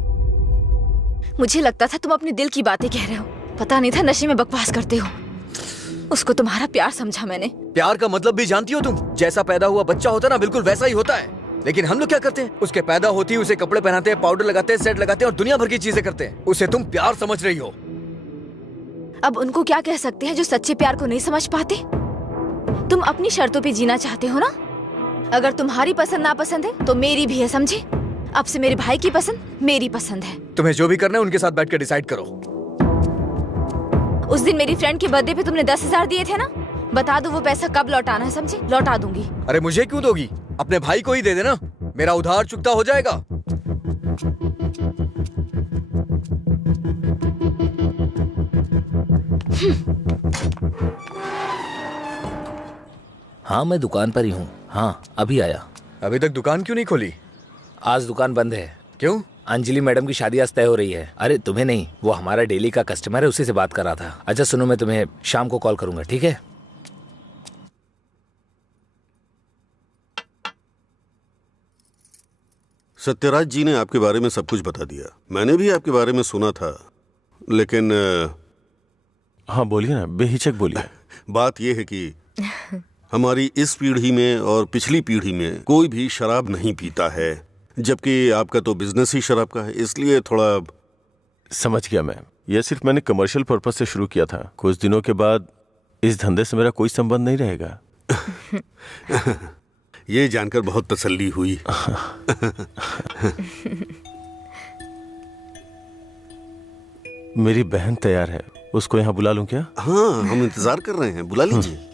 मुझे लगता था तुम अपने दिल की बातें कह रहे हो, पता नहीं था नशे में बकवास करते हो। उसको तुम्हारा प्यार समझा मैंने। प्यार का मतलब भी जानती हो तुम? जैसा पैदा हुआ बच्चा होता है ना, बिल्कुल वैसा ही होता है। लेकिन हम लोग क्या करते हैं, उसके पैदा होती है उसे कपड़े पहनाते हैं, पाउडर लगाते हैं, सेट लगाते हैं और दुनिया भर की चीजें करते हैं। उसे तुम प्यार समझ रही हो। अब उनको क्या कह सकते हैं जो सच्चे प्यार को नहीं समझ पाते? तुम अपनी शर्तों पे जीना चाहते हो ना। अगर तुम्हारी पसंद नापसंद है तो मेरी भी है, समझे? अब से मेरे भाई की पसंद मेरी पसंद है। तुम्हें जो भी करना है उनके साथ बैठकर डिसाइड करो। उस दिन मेरी फ्रेंड के बर्थडे पे तुमने 10,000 दिए थे ना, बता दो वो पैसा कब लौटाना है, समझे? लौटा दूंगी। अरे मुझे क्यों दोगी? अपने भाई को ही दे देना, मेरा उधार चुकता हो जाएगा। हाँ मैं दुकान पर ही हूँ। हाँ अभी आया। अभी तक दुकान क्यों नहीं खोली? आज दुकान बंद है। क्यों? अंजलि मैडम की शादी आज तय हो रही है। अरे तुम्हें नहीं, वो हमारा डेली का कस्टमर है, उसी से बात कर रहा था। अच्छा सुनो, मैं तुम्हें शाम को कॉल करूंगा, ठीक है? सत्यराज जी ने आपके बारे में सब कुछ बता दिया। मैंने भी आपके बारे में सुना था, लेकिन हाँ बोलिए ना, बेहिचक बोलिए। बात यह है कि हमारी इस पीढ़ी में और पिछली पीढ़ी में कोई भी शराब नहीं पीता है, जबकि आपका तो बिजनेस ही शराब का है, इसलिए थोड़ा। समझ गया मैं। यह सिर्फ मैंने कमर्शियल पर्पस से शुरू किया था। कुछ दिनों के बाद इस धंधे से मेरा कोई संबंध नहीं रहेगा। ये जानकर बहुत तसल्ली हुई। मेरी बहन तैयार है, उसको यहाँ बुला लूं क्या? हाँ हम इंतजार कर रहे हैं, बुला लीजिए।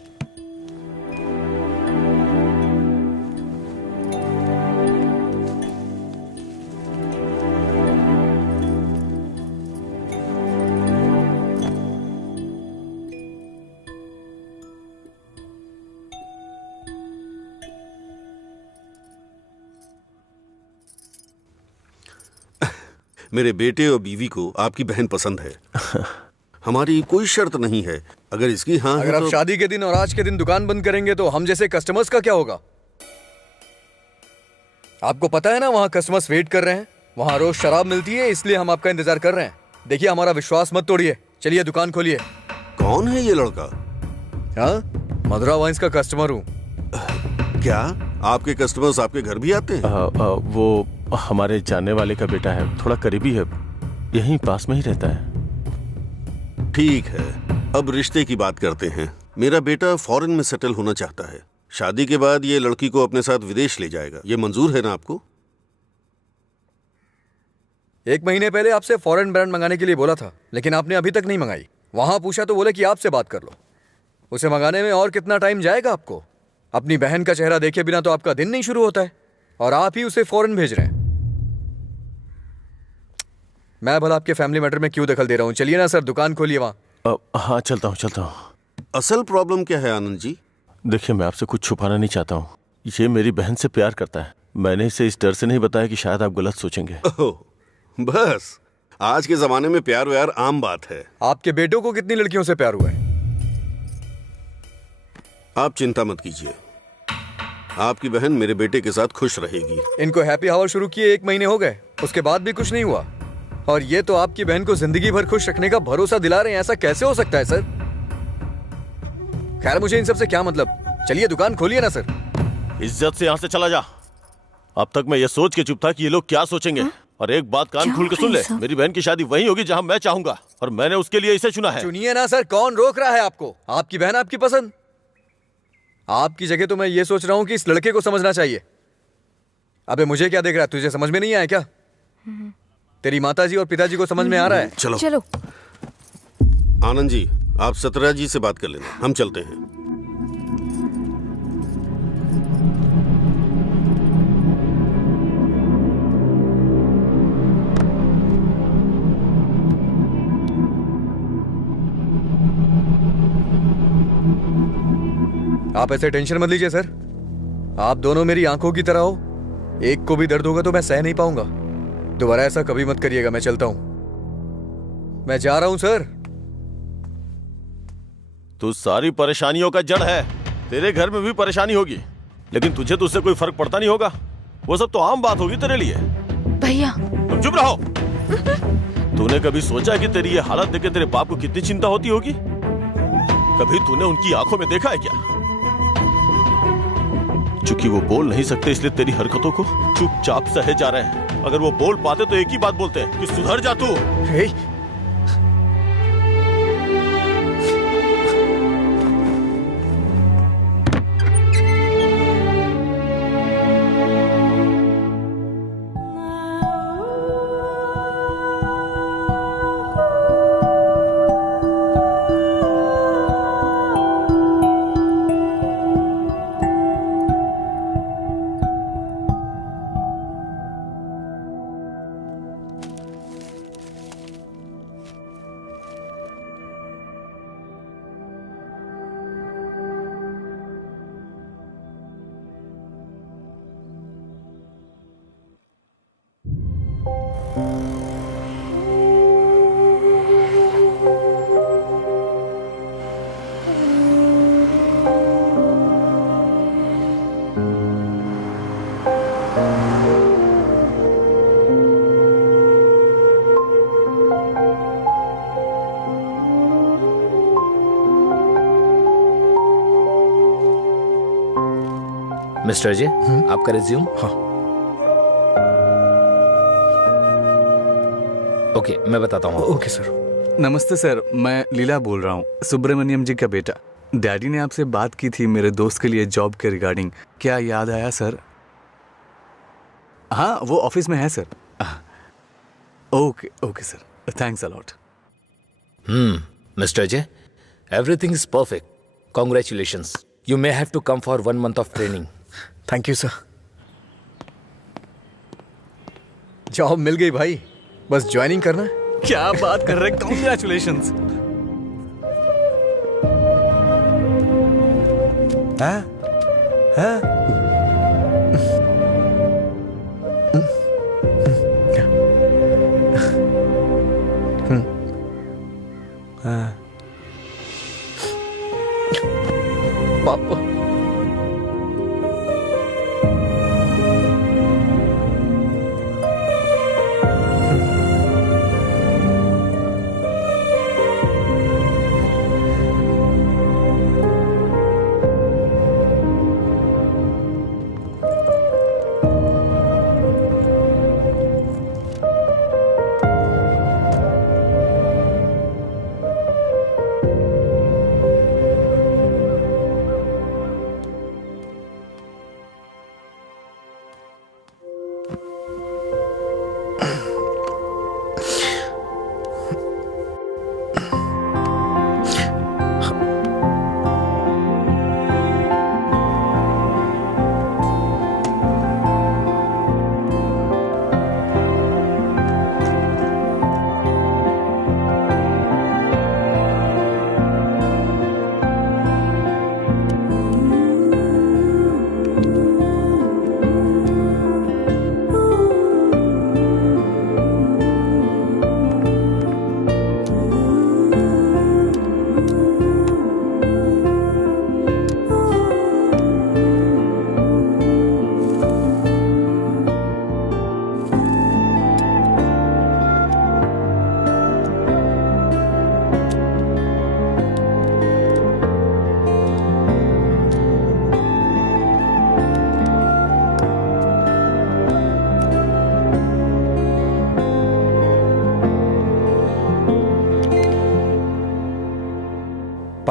मेरे बेटे और बीवी को आपकी बहन पसंद है। हमारी कोई शर्त नहीं है। अगर इसकी हाँ अगर है आप तो... शादी के दिन और आज के दिन दुकान बंद करेंगे तो हम जैसे कस्टमर्स का क्या होगा? आपको पता है ना, वहां कस्टमर्स वेट कर रहे हैं, वहां रोज शराब मिलती है, इसलिए हम आपका इंतजार कर रहे हैं। देखिए, हमारा विश्वास मत तोड़िए, चलिए दुकान खोलिए। कौन है ये लड़का? हाँ, मधुरा वाइन्स का कस्टमर हूँ। क्या आपके कस्टमर्स आपके घर भी आते हैं? वो हमारे जानने वाले का बेटा है, थोड़ा करीबी है, यहीं पास में ही रहता है। ठीक है, अब रिश्ते की बात करते हैं। मेरा बेटा फॉरेन में सेटल होना चाहता है। शादी के बाद ये लड़की को अपने साथ विदेश ले जाएगा। ये मंजूर है ना आपको? 1 महीने पहले आपसे फॉरेन ब्रांड मंगाने के लिए बोला था, लेकिन आपने अभी तक नहीं मंगाई। वहां पूछा तो बोले कि आपसे बात कर लो। उसे मंगाने में और कितना टाइम जाएगा आपको? अपनी बहन का चेहरा देखे बिना तो आपका दिन नहीं शुरू होता है, और आप ही उसे फॉरेन भेज रहे हैं। मैं भला आपके फैमिली मैटर में क्यों दखल दे रहा हूँ? चलिए ना सर, दुकान खोलिए वहां। हाँ, चलता हूँ। असल प्रॉब्लम क्या है आनंद जी? देखिए, मैं आपसे कुछ छुपाना नहीं चाहता हूँ। ये मेरी बहन से प्यार करता है। मैंने इसे इस डर से नहीं बताया कि शायद आप गलत सोचेंगे। बस, आज के जमाने में प्यार व्यार आम बात है। आपके बेटों को कितनी लड़कियों से प्यार हुआ है? आप चिंता मत कीजिए, आपकी बहन मेरे बेटे के साथ खुश रहेगी। इनको हैप्पी आवर शुरू किए 1 महीने हो गए, उसके बाद भी कुछ नहीं हुआ, और ये तो आपकी बहन को जिंदगी भर खुश रखने का भरोसा दिला रहे हैं। ऐसा कैसे हो सकता है सर? खैर, मुझे इन सब से क्या मतलब। चलिए दुकान खोलिए ना सर। इज्जत से यहाँ से चला जा। अब तक मैं ये सोच के चुप था कि ये लोग क्या सोचेंगे। और एक बात कान खोल के सुन ले, मेरी बहन की शादी वहीं होगी जहाँ मैं चाहूंगा, और मैंने उसके लिए इसे चुना है। चुनिए ना सर, कौन रोक रहा है आपको? आपकी बहन, आपकी पसंद। आपकी जगह तो मैं ये सोच रहा हूँ कि इस लड़के को समझना चाहिए। अबे मुझे क्या देख रहा है? तुझे समझ में नहीं आया क्या? तेरी माताजी और पिताजी को समझ में आ रहा है? चलो। आनंद जी, आप सतरा जी से बात कर लेना, हम चलते हैं। आप ऐसे टेंशन मत लीजिए सर। आप दोनों मेरी आंखों की तरह हो। एक को भी दर्द होगा तो मैं सह नहीं पाऊंगा। दोबारा ऐसा कभी मत करिएगा। मैं चलता हूं, मैं जा रहा हूं सर। तू सारी परेशानियों का जड़ है। तेरे घर में भी परेशानी होगी, लेकिन तुझे तो उससे कोई फर्क पड़ता नहीं होगा। वो सब तो आम बात होगी तेरे लिए। भैया, तुम चुप रहो। तूने कभी सोचा कि तेरी ये हालत देख के तेरे बाप को कितनी चिंता होती होगी? कभी तूने उनकी आंखों में देखा है क्या? चूंकि वो बोल नहीं सकते, इसलिए तेरी हरकतों को चुपचाप सहे जा रहे हैं। अगर वो बोल पाते तो एक ही बात बोलते हैं कि सुधर जा तू। मिस्टर अजय, आपका रिज्यूम। हाँ। ओके, मैं बताता हूँ। Okay sir. नमस्ते सर, मैं लीला बोल रहा हूँ, सुब्रमण्यम जी का बेटा। डैडी ने आपसे बात की थी मेरे दोस्त के लिए जॉब के रिगार्डिंग। क्या याद आया सर? हाँ, वो ऑफिस में है sir. Okay okay sir, thanks a lot. Mister Ajay, everything is perfect. Congratulations. You may have to come for 1 month of training. Thank you sir. Job मिल गई भाई, बस ज्वाइनिंग करना है। क्या बात कर रहे हैं, कॉन्ग्रेचुलेशंस।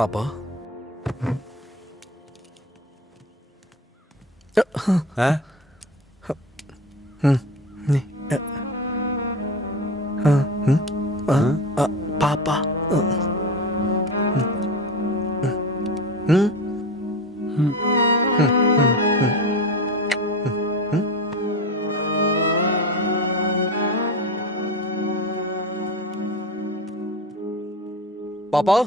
पापा। हाँ? पापा।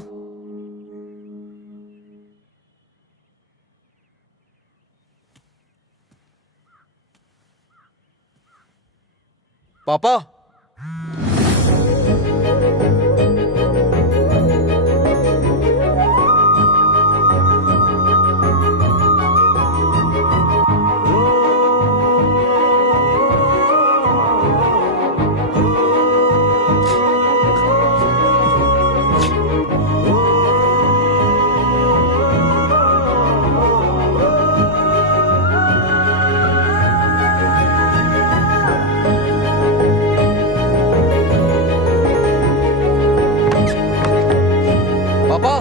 पापा। पापा।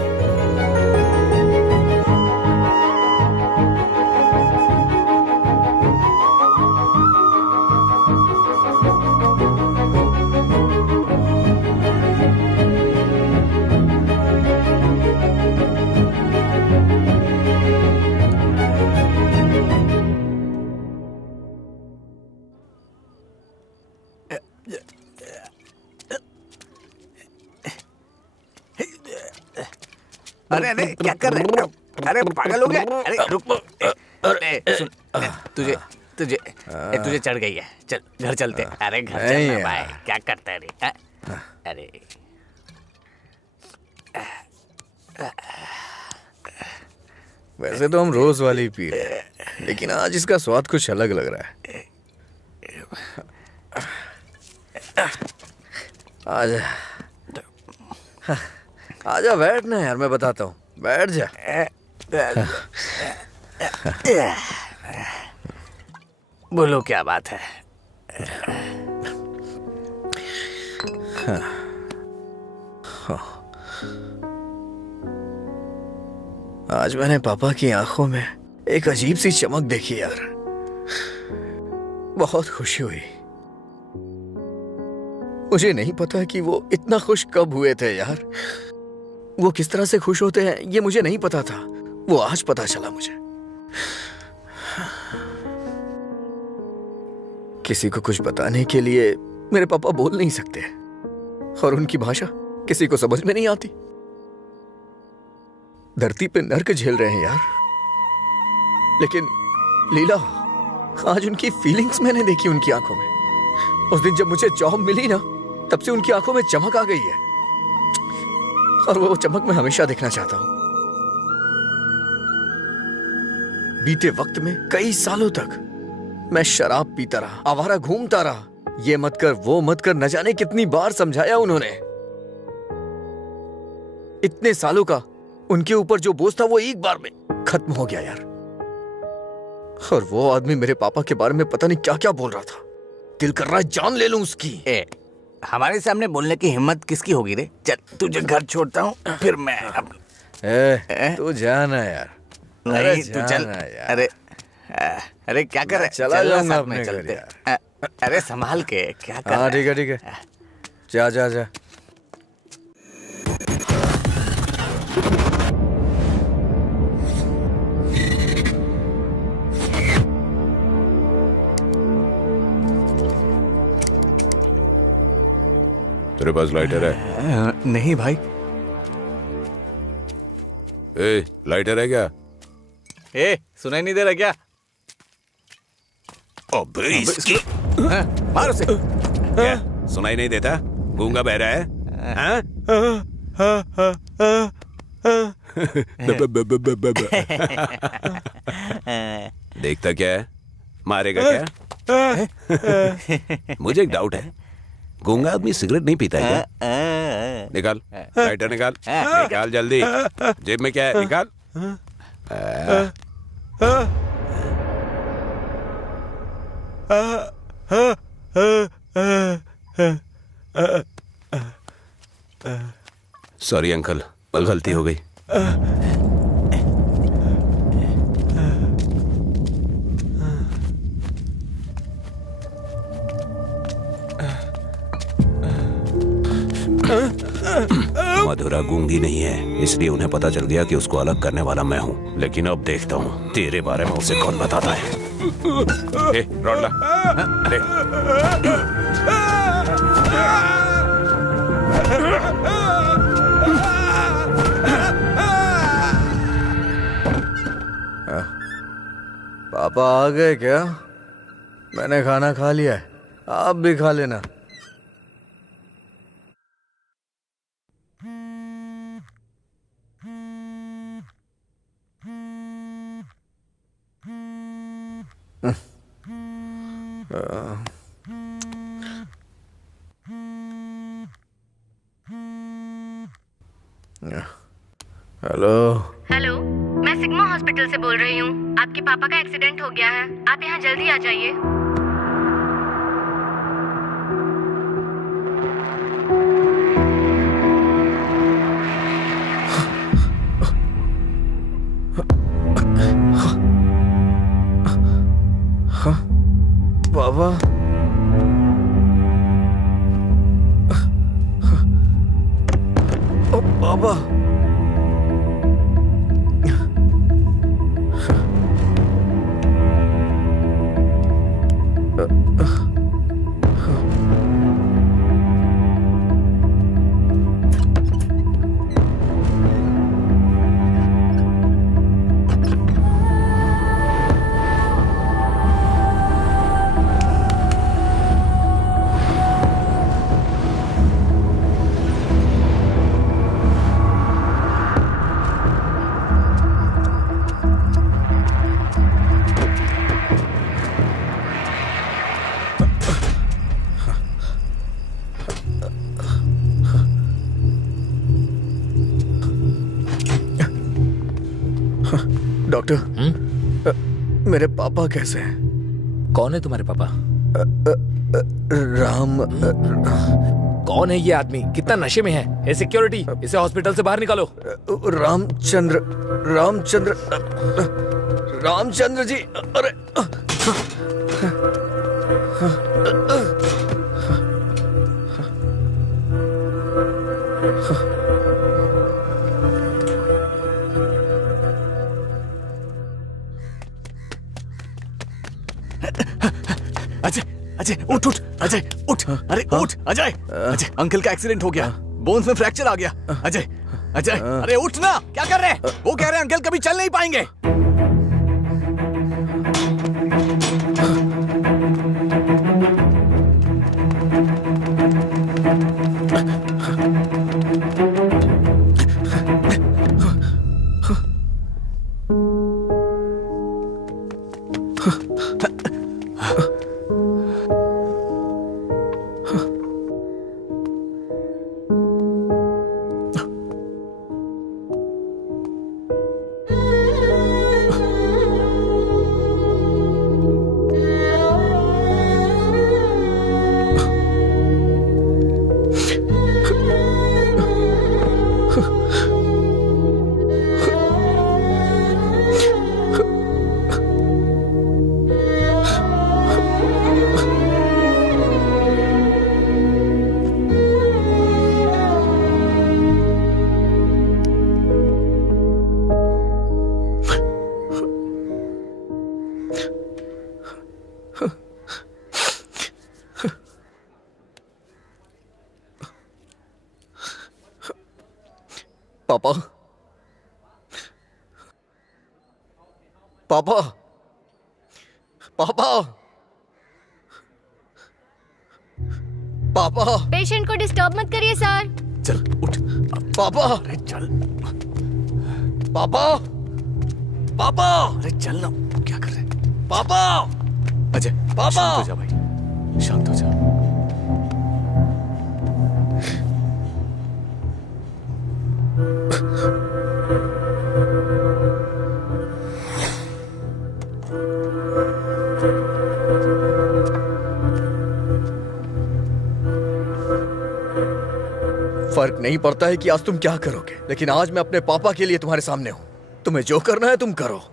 अरे अरे क्या कर रहे हैं? अरे पागल हो गया? अरे रुक। सुन, तुझे तुझे तुझे चढ़ गई है। चल घर चलते। अरे घर चलना भाई, क्या करता है रे? अरे वैसे तो हम रोज वाली पी रहे हैं, लेकिन आज इसका स्वाद कुछ अलग लग रहा है। आजा आजा बैठ ना यार, मैं बताता हूँ, बैठ जा। बोलो क्या बात है? आज मैंने पापा की आंखों में एक अजीब सी चमक देखी यार, बहुत खुशी हुई। मुझे नहीं पता कि वो इतना खुश कब हुए थे यार। वो किस तरह से खुश होते हैं ये मुझे नहीं पता था, वो आज पता चला मुझे। किसी को कुछ बताने के लिए मेरे पापा बोल नहीं सकते, और उनकी भाषा किसी को समझ में नहीं आती। धरती पे नर्क झेल रहे हैं यार, लेकिन लीला, आज उनकी फीलिंग्स मैंने देखी उनकी आंखों में। उस दिन जब मुझे जॉब मिली ना, तब से उनकी आंखों में चमक आ गई है, और वो चमक मैं हमेशा देखना चाहता हूं। बीते वक्त में कई सालों तक मैं शराब पीता रहा, आवारा घूमता रहा, ये मत कर वो मत कर, न जाने कितनी बार समझाया उन्होंने। इतने सालों का उनके ऊपर जो बोझ था वो एक बार में खत्म हो गया यार। और वो आदमी मेरे पापा के बारे में पता नहीं क्या क्या बोल रहा था, दिल कर रहा है जान ले लूं उसकी। हमारे सामने बोलने की हिम्मत किसकी होगी रे? चल तुझे घर छोड़ता हूँ, फिर मैं तू जाना यार। नहीं तू चल यार। अरे क्या कर रहा है? चला जाऊंगा अपने घर यार। अरे संभाल के क्या कर? हाँ ठीक है ठीक है, जा जा जा। तेरे पास लाइटर है? नहीं भाई। लाइटर है क्या? सुनाई नहीं दे रहा क्या? अबे इसकी मार उसे। क्या सुनाई नहीं देता? गूंगा बहरा है? देखता क्या है? मारेगा क्या? मुझे एक डाउट है, गूंगा आदमी सिगरेट नहीं पीता है क्या? निकाल लाइटर, निकाल निकाल जल्दी। जेब में क्या है? निकाल। सॉरी अंकल, गलती हो गई। मधुरा गूंगी नहीं है, इसलिए उन्हें पता चल गया कि उसको अलग करने वाला मैं हूँ। लेकिन अब देखता हूँ तेरे बारे में उसे कौन बताता है। रॉड ला। ले। पापा आ गए क्या? मैंने खाना खा लिया है, आप भी खा लेना। हेलो। हेलो, मैं सिग्मा हॉस्पिटल से बोल रही हूँ। आपके पापा का एक्सीडेंट हो गया है, आप यहाँ जल्दी आ जाइए। पापा पापा डॉक्टर, मेरे पापा कैसे हैं? कौन है तुम्हारे पापा? राम। कौन है ये आदमी? कितना नशे में है? ए सिक्योरिटी, इसे हॉस्पिटल से बाहर निकालो। रामचंद्र रामचंद्र जी। अरे अजय उठ उठ, अजय उठ, अरे उठ अजय। अजय अंकल का एक्सीडेंट हो गया, बोन्स में फ्रैक्चर आ गया। अजय अजय अरे उठ ना, क्या कर रहे हैं? वो कह रहे हैं अंकल कभी चल नहीं पाएंगे। पापा पापा पापा पापा पेशेंट को डिस्टर्ब मत करिए सर। चल उठ पापा। अरे चल पापा पापा अरे चल ना, क्या कर रहे हैं? पापा। अजय पापा। शांत हो जा भाई, शांत हो जा। फर्क नहीं पड़ता है कि आज तुम क्या करोगे, लेकिन आज मैं अपने पापा के लिए तुम्हारे सामने हूं। तुम्हें जो करना है तुम करो।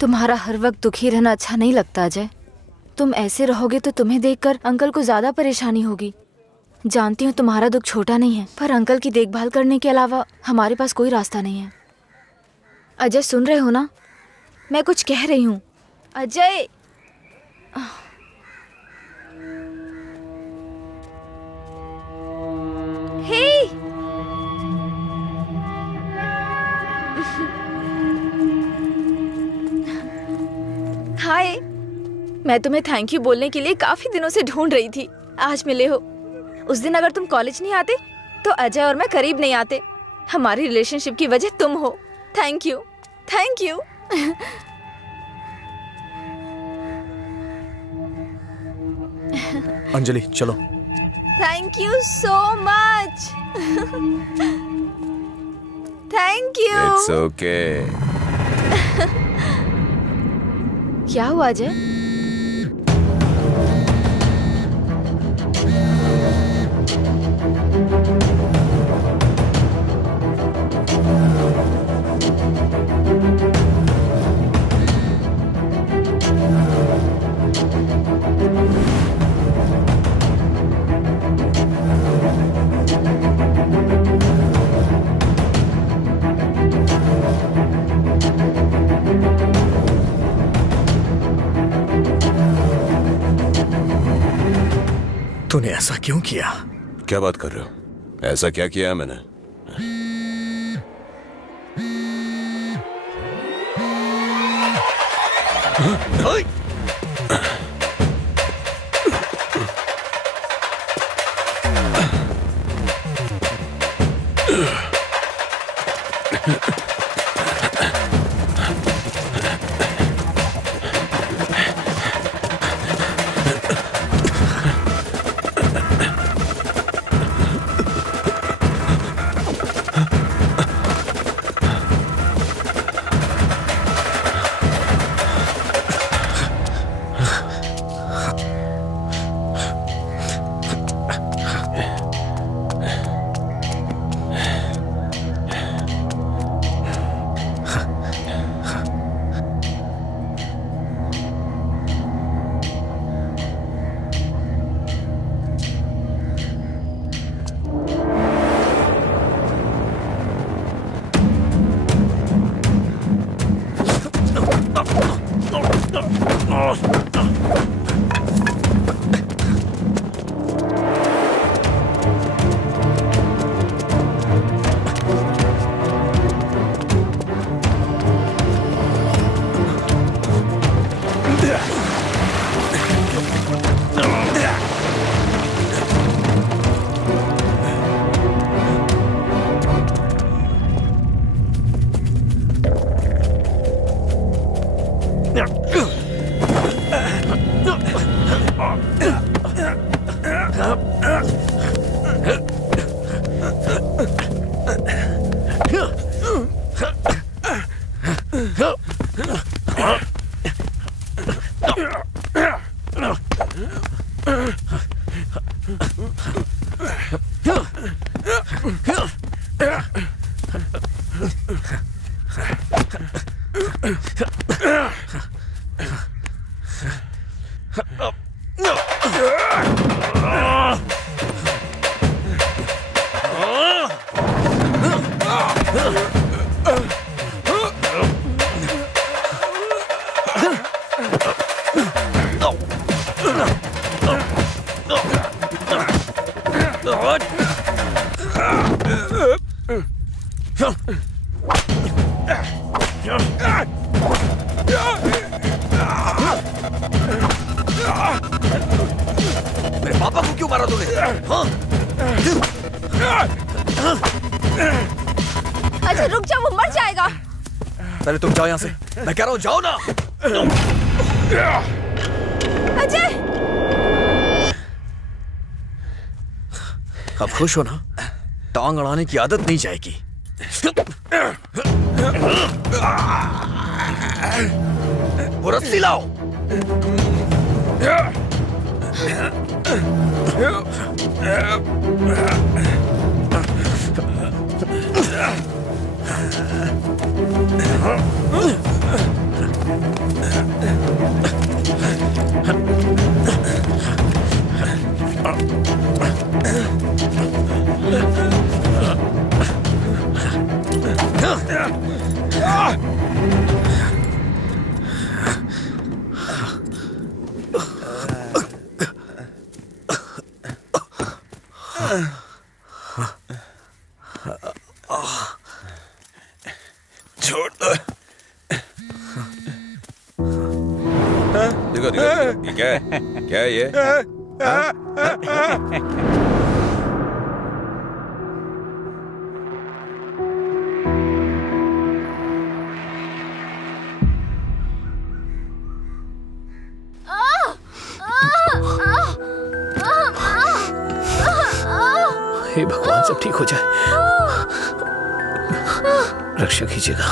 तुम्हारा हर वक्त दुखी रहना अच्छा नहीं लगता अजय। तुम ऐसे रहोगे तो तुम्हें देखकर अंकल को ज्यादा परेशानी होगी। जानती हूँ तुम्हारा दुख छोटा नहीं है, पर अंकल की देखभाल करने के अलावा हमारे पास कोई रास्ता नहीं है। अजय सुन रहे हो ना, मैं कुछ कह रही हूँ। अजय हे हाय, मैं तुम्हें थैंक यू बोलने के लिए काफी दिनों से ढूंढ रही थी। आज मिले हो। उस दिन अगर तुम कॉलेज नहीं आते तो अजय और मैं करीब नहीं आते। हमारी रिलेशनशिप की वजह तुम हो। Thank you, thank you. Anjali चलो। Thank you so much. Thank you. It's okay. क्या हुआ अजय? तूने ऐसा क्यों किया? क्या बात कर रहे हो? ऐसा क्या किया है मैंने? मेरे पापा को क्यों मारा तूने? हाँ? अच्छा रुक जा, वो मर जाएगा। पहले तुम जाओ यहाँ से। मैं कह रहा हूँ जाओ ना। अजय, अब खुश हो ना? टांग अड़ाने की आदत नहीं जाएगी। वो रस्सी लाओ। छोड़ दो। देखो देखो ये क्या है? क्या है ये? हे भगवान, सब ठीक हो जाए। रक्षा कीजिएगा।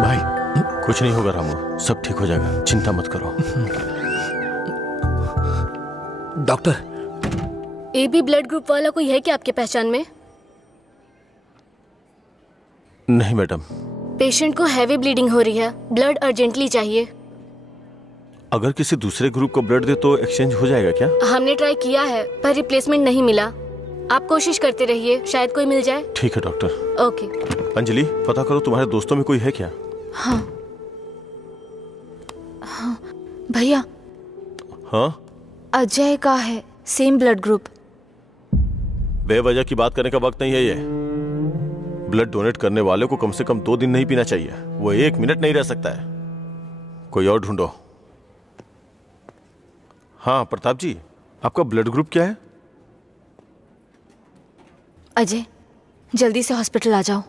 भाई कुछ नहीं होगा रामू, सब ठीक हो जाएगा, चिंता मत करो। डॉक्टर, एबी ब्लड ग्रुप वाला कोई है क्या आपके पहचान में? नहीं मैडम। पेशेंट को हैवी ब्लीडिंग हो रही है, ब्लड अर्जेंटली चाहिए। अगर किसी दूसरे ग्रुप को ब्लड दे तो एक्सचेंज हो जाएगा क्या? हमने ट्राई किया है पर रिप्लेसमेंट नहीं मिला। आप कोशिश करते रहिए, शायद कोई मिल जाए। ठीक है डॉक्टर। ओके। अंजलि, पता करो तुम्हारे दोस्तों में कोई है क्या? हाँ हाँ भैया। हाँ? अजय का है, सेम ब्लड ग्रुप। बेवजह की बात करने का वक्त नहीं है ये। ब्लड डोनेट करने वाले को कम से कम 2 दिन नहीं पीना चाहिए, वो 1 मिनट नहीं रह सकता है। कोई और ढूंढो। हाँ प्रताप जी, आपका ब्लड ग्रुप क्या है? अजय, जल्दी से हॉस्पिटल आ जाओ।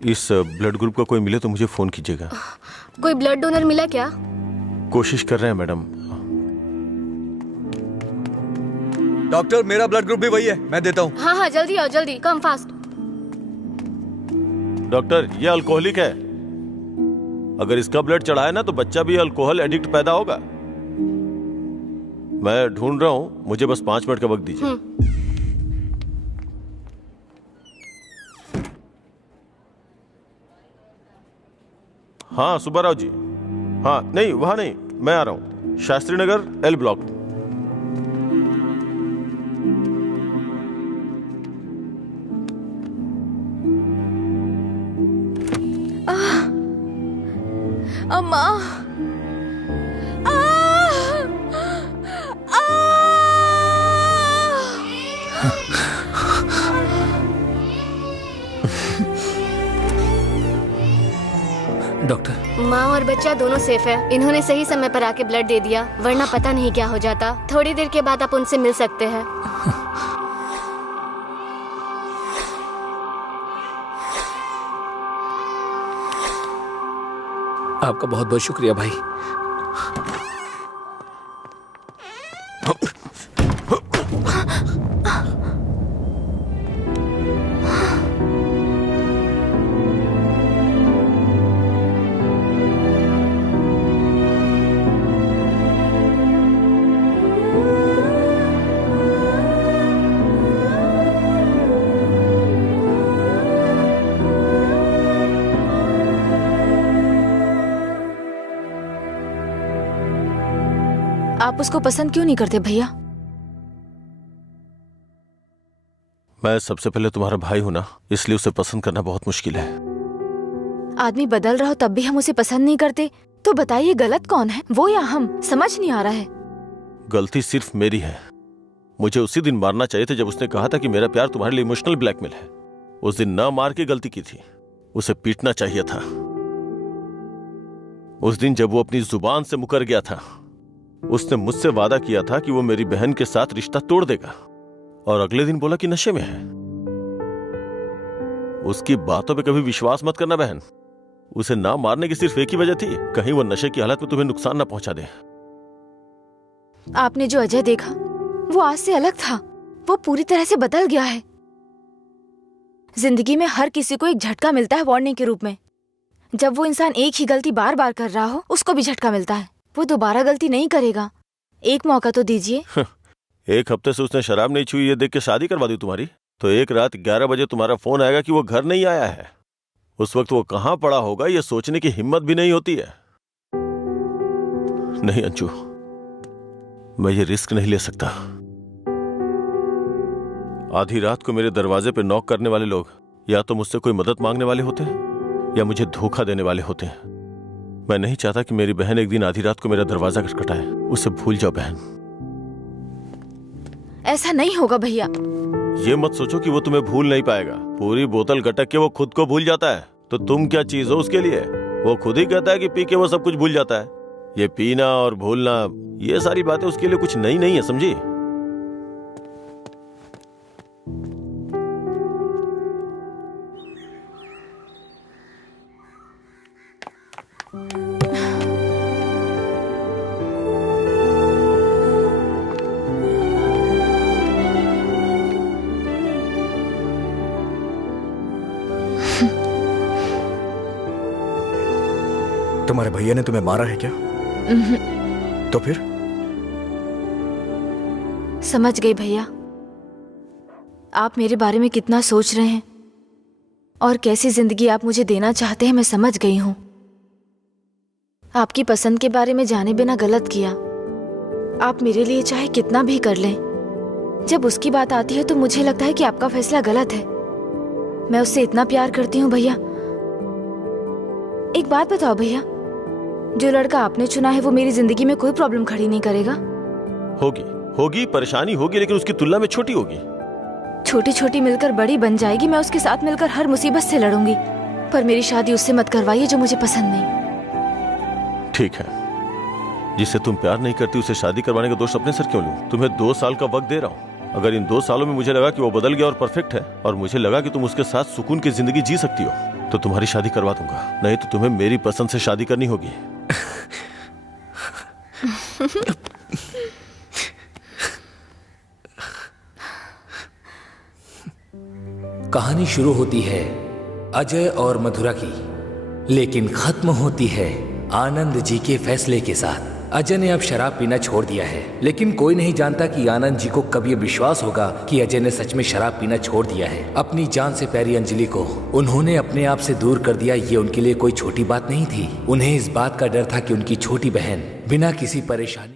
इस ब्लड ग्रुप का कोई मिले तो मुझे फोन कीजिएगा। कोई ब्लड डोनर मिला क्या? कोशिश कर रहे हैं मैडम। डॉक्टर, मेरा ब्लड ग्रुप भी वही है, मैं देता हूँ। हाँ हाँ जल्दी आओ, जल्दी, कम फास्ट। डॉक्टर, ये अल्कोहलिक है, अगर इसका ब्लड चढ़ा है ना तो बच्चा भी अल्कोहल एडिक्ट पैदा होगा। मैं ढूंढ रहा हूँ, मुझे बस 5 मिनट का वक्त दीजिए। हाँ सुब्बाराव जी। हाँ नहीं, वहां नहीं, मैं आ रहा हूँ, शास्त्री नगर L ब्लॉक। अम्मा। डॉक्टर, माँ और बच्चा दोनों सेफ है। इन्होंने सही समय पर आके ब्लड दे दिया, वरना पता नहीं क्या हो जाता। थोड़ी देर के बाद आप उनसे मिल सकते हैं। आपका बहुत बहुत शुक्रिया भाई। आप उसको पसंद क्यों नहीं करते भैया? मैं सबसे पहले तुम्हारा भाई हूं ना, इसलिए उसे पसंद करना बहुत मुश्किल है। आदमी बदल रहा हो तब भी हम उसे पसंद नहीं करते, तो बताइए गलत कौन है, वो या हम? समझ नहीं आ रहा है। गलती सिर्फ मेरी है। मुझे उसी दिन मारना चाहिए था जब उसने कहा था कि मेरा प्यार तुम्हारे लिए इमोशनल ब्लैकमेल है। उस दिन ना मार के गलती की थी, उसे पीटना चाहिए था। उस दिन जब वो अपनी जुबान से मुकर गया था, उसने मुझसे वादा किया था कि वो मेरी बहन के साथ रिश्ता तोड़ देगा, और अगले दिन बोला कि नशे में है। उसकी बातों पे कभी विश्वास मत करना बहन। उसे ना मारने की सिर्फ एक ही वजह थी, कहीं वो नशे की हालत में तुम्हें नुकसान ना पहुंचा दे। आपने जो अजय देखा वो आज से अलग था। वो पूरी तरह से बदल गया है। जिंदगी में हर किसी को एक झटका मिलता है वार्निंग के रूप में। जब वो इंसान एक ही गलती बार बार कर रहा हो, उसको भी झटका मिलता है। वो दोबारा गलती नहीं करेगा। एक मौका तो दीजिए। एक हफ्ते से उसने शराब नहीं छुई, ये देख के शादी करवा दी तुम्हारी, तो एक रात 11 बजे तुम्हारा फोन आएगा कि वो घर नहीं आया है। उस वक्त वो कहां पड़ा होगा ये सोचने की हिम्मत भी नहीं होती है। नहीं अंशु, मैं ये रिस्क नहीं ले सकता। आधी रात को मेरे दरवाजे पे नॉक करने वाले लोग या तो मुझसे कोई मदद मांगने वाले होते हैं या मुझे धोखा देने वाले होते हैं। मैं नहीं चाहता कि मेरी बहन एक दिन आधी रात को मेरा दरवाजा खटखटाए। उसे भूल जाओ बहन। ऐसा नहीं होगा भैया। ये मत सोचो कि वो तुम्हें भूल नहीं पाएगा। पूरी बोतल गटक के वो खुद को भूल जाता है, तो तुम क्या चीज हो उसके लिए? वो खुद ही कहता है कि पी के वो सब कुछ भूल जाता है। ये पीना और भूलना, ये सारी बातें उसके लिए कुछ नई नहीं है, समझी? तुम्हारे भैया ने तुम्हें मारा है क्या? तो फिर? समझ गई भैया, आप मेरे बारे में कितना सोच रहे हैं और कैसी जिंदगी आप मुझे देना चाहते हैं। मैं समझ गई हूं। आपकी पसंद के बारे में जाने बिना गलत किया। आप मेरे लिए चाहे कितना भी कर लें, जब उसकी बात आती है तो मुझे लगता है कि आपका फैसला गलत है। मैं उससे इतना प्यार करती हूँ भैया। एक बात बताओ भैया, जो लड़का आपने चुना है वो मेरी जिंदगी में कोई प्रॉब्लम खड़ी नहीं करेगा? होगी परेशानी होगी, लेकिन उसकी तुलना में छोटी होगी। छोटी छोटी मिलकर बड़ी बन जाएगी। मैं उसके साथ मिलकर हर मुसीबत से लड़ूंगी, पर मेरी शादी उससे मत करवाइए जो मुझे पसंद नहीं। ठीक है, जिससे तुम प्यार नहीं करती उसे शादी करवाने का दोष अपने सर क्यों लूं? तुम्हें 2 साल का वक्त दे रहा हूं। अगर इन 2 सालों में मुझे लगा कि वो बदल गया और परफेक्ट है, और मुझे लगा कि तुम उसके साथ सुकून की जिंदगी जी सकती हो, तो तुम्हारी शादी करवा दूंगा। नहीं तो तुम्हें मेरी पसंद से शादी करनी होगी। कहानी शुरू होती है अजय और मधुरा की, लेकिन खत्म होती है आनंद जी के फैसले के साथ। अजय ने अब शराब पीना छोड़ दिया है, लेकिन कोई नहीं जानता कि आनंद जी को कब ये विश्वास होगा कि अजय ने सच में शराब पीना छोड़ दिया है। अपनी जान से प्यारी अंजलि को उन्होंने अपने आप से दूर कर दिया। ये उनके लिए कोई छोटी बात नहीं थी। उन्हें इस बात का डर था कि उनकी छोटी बहन बिना किसी परेशानी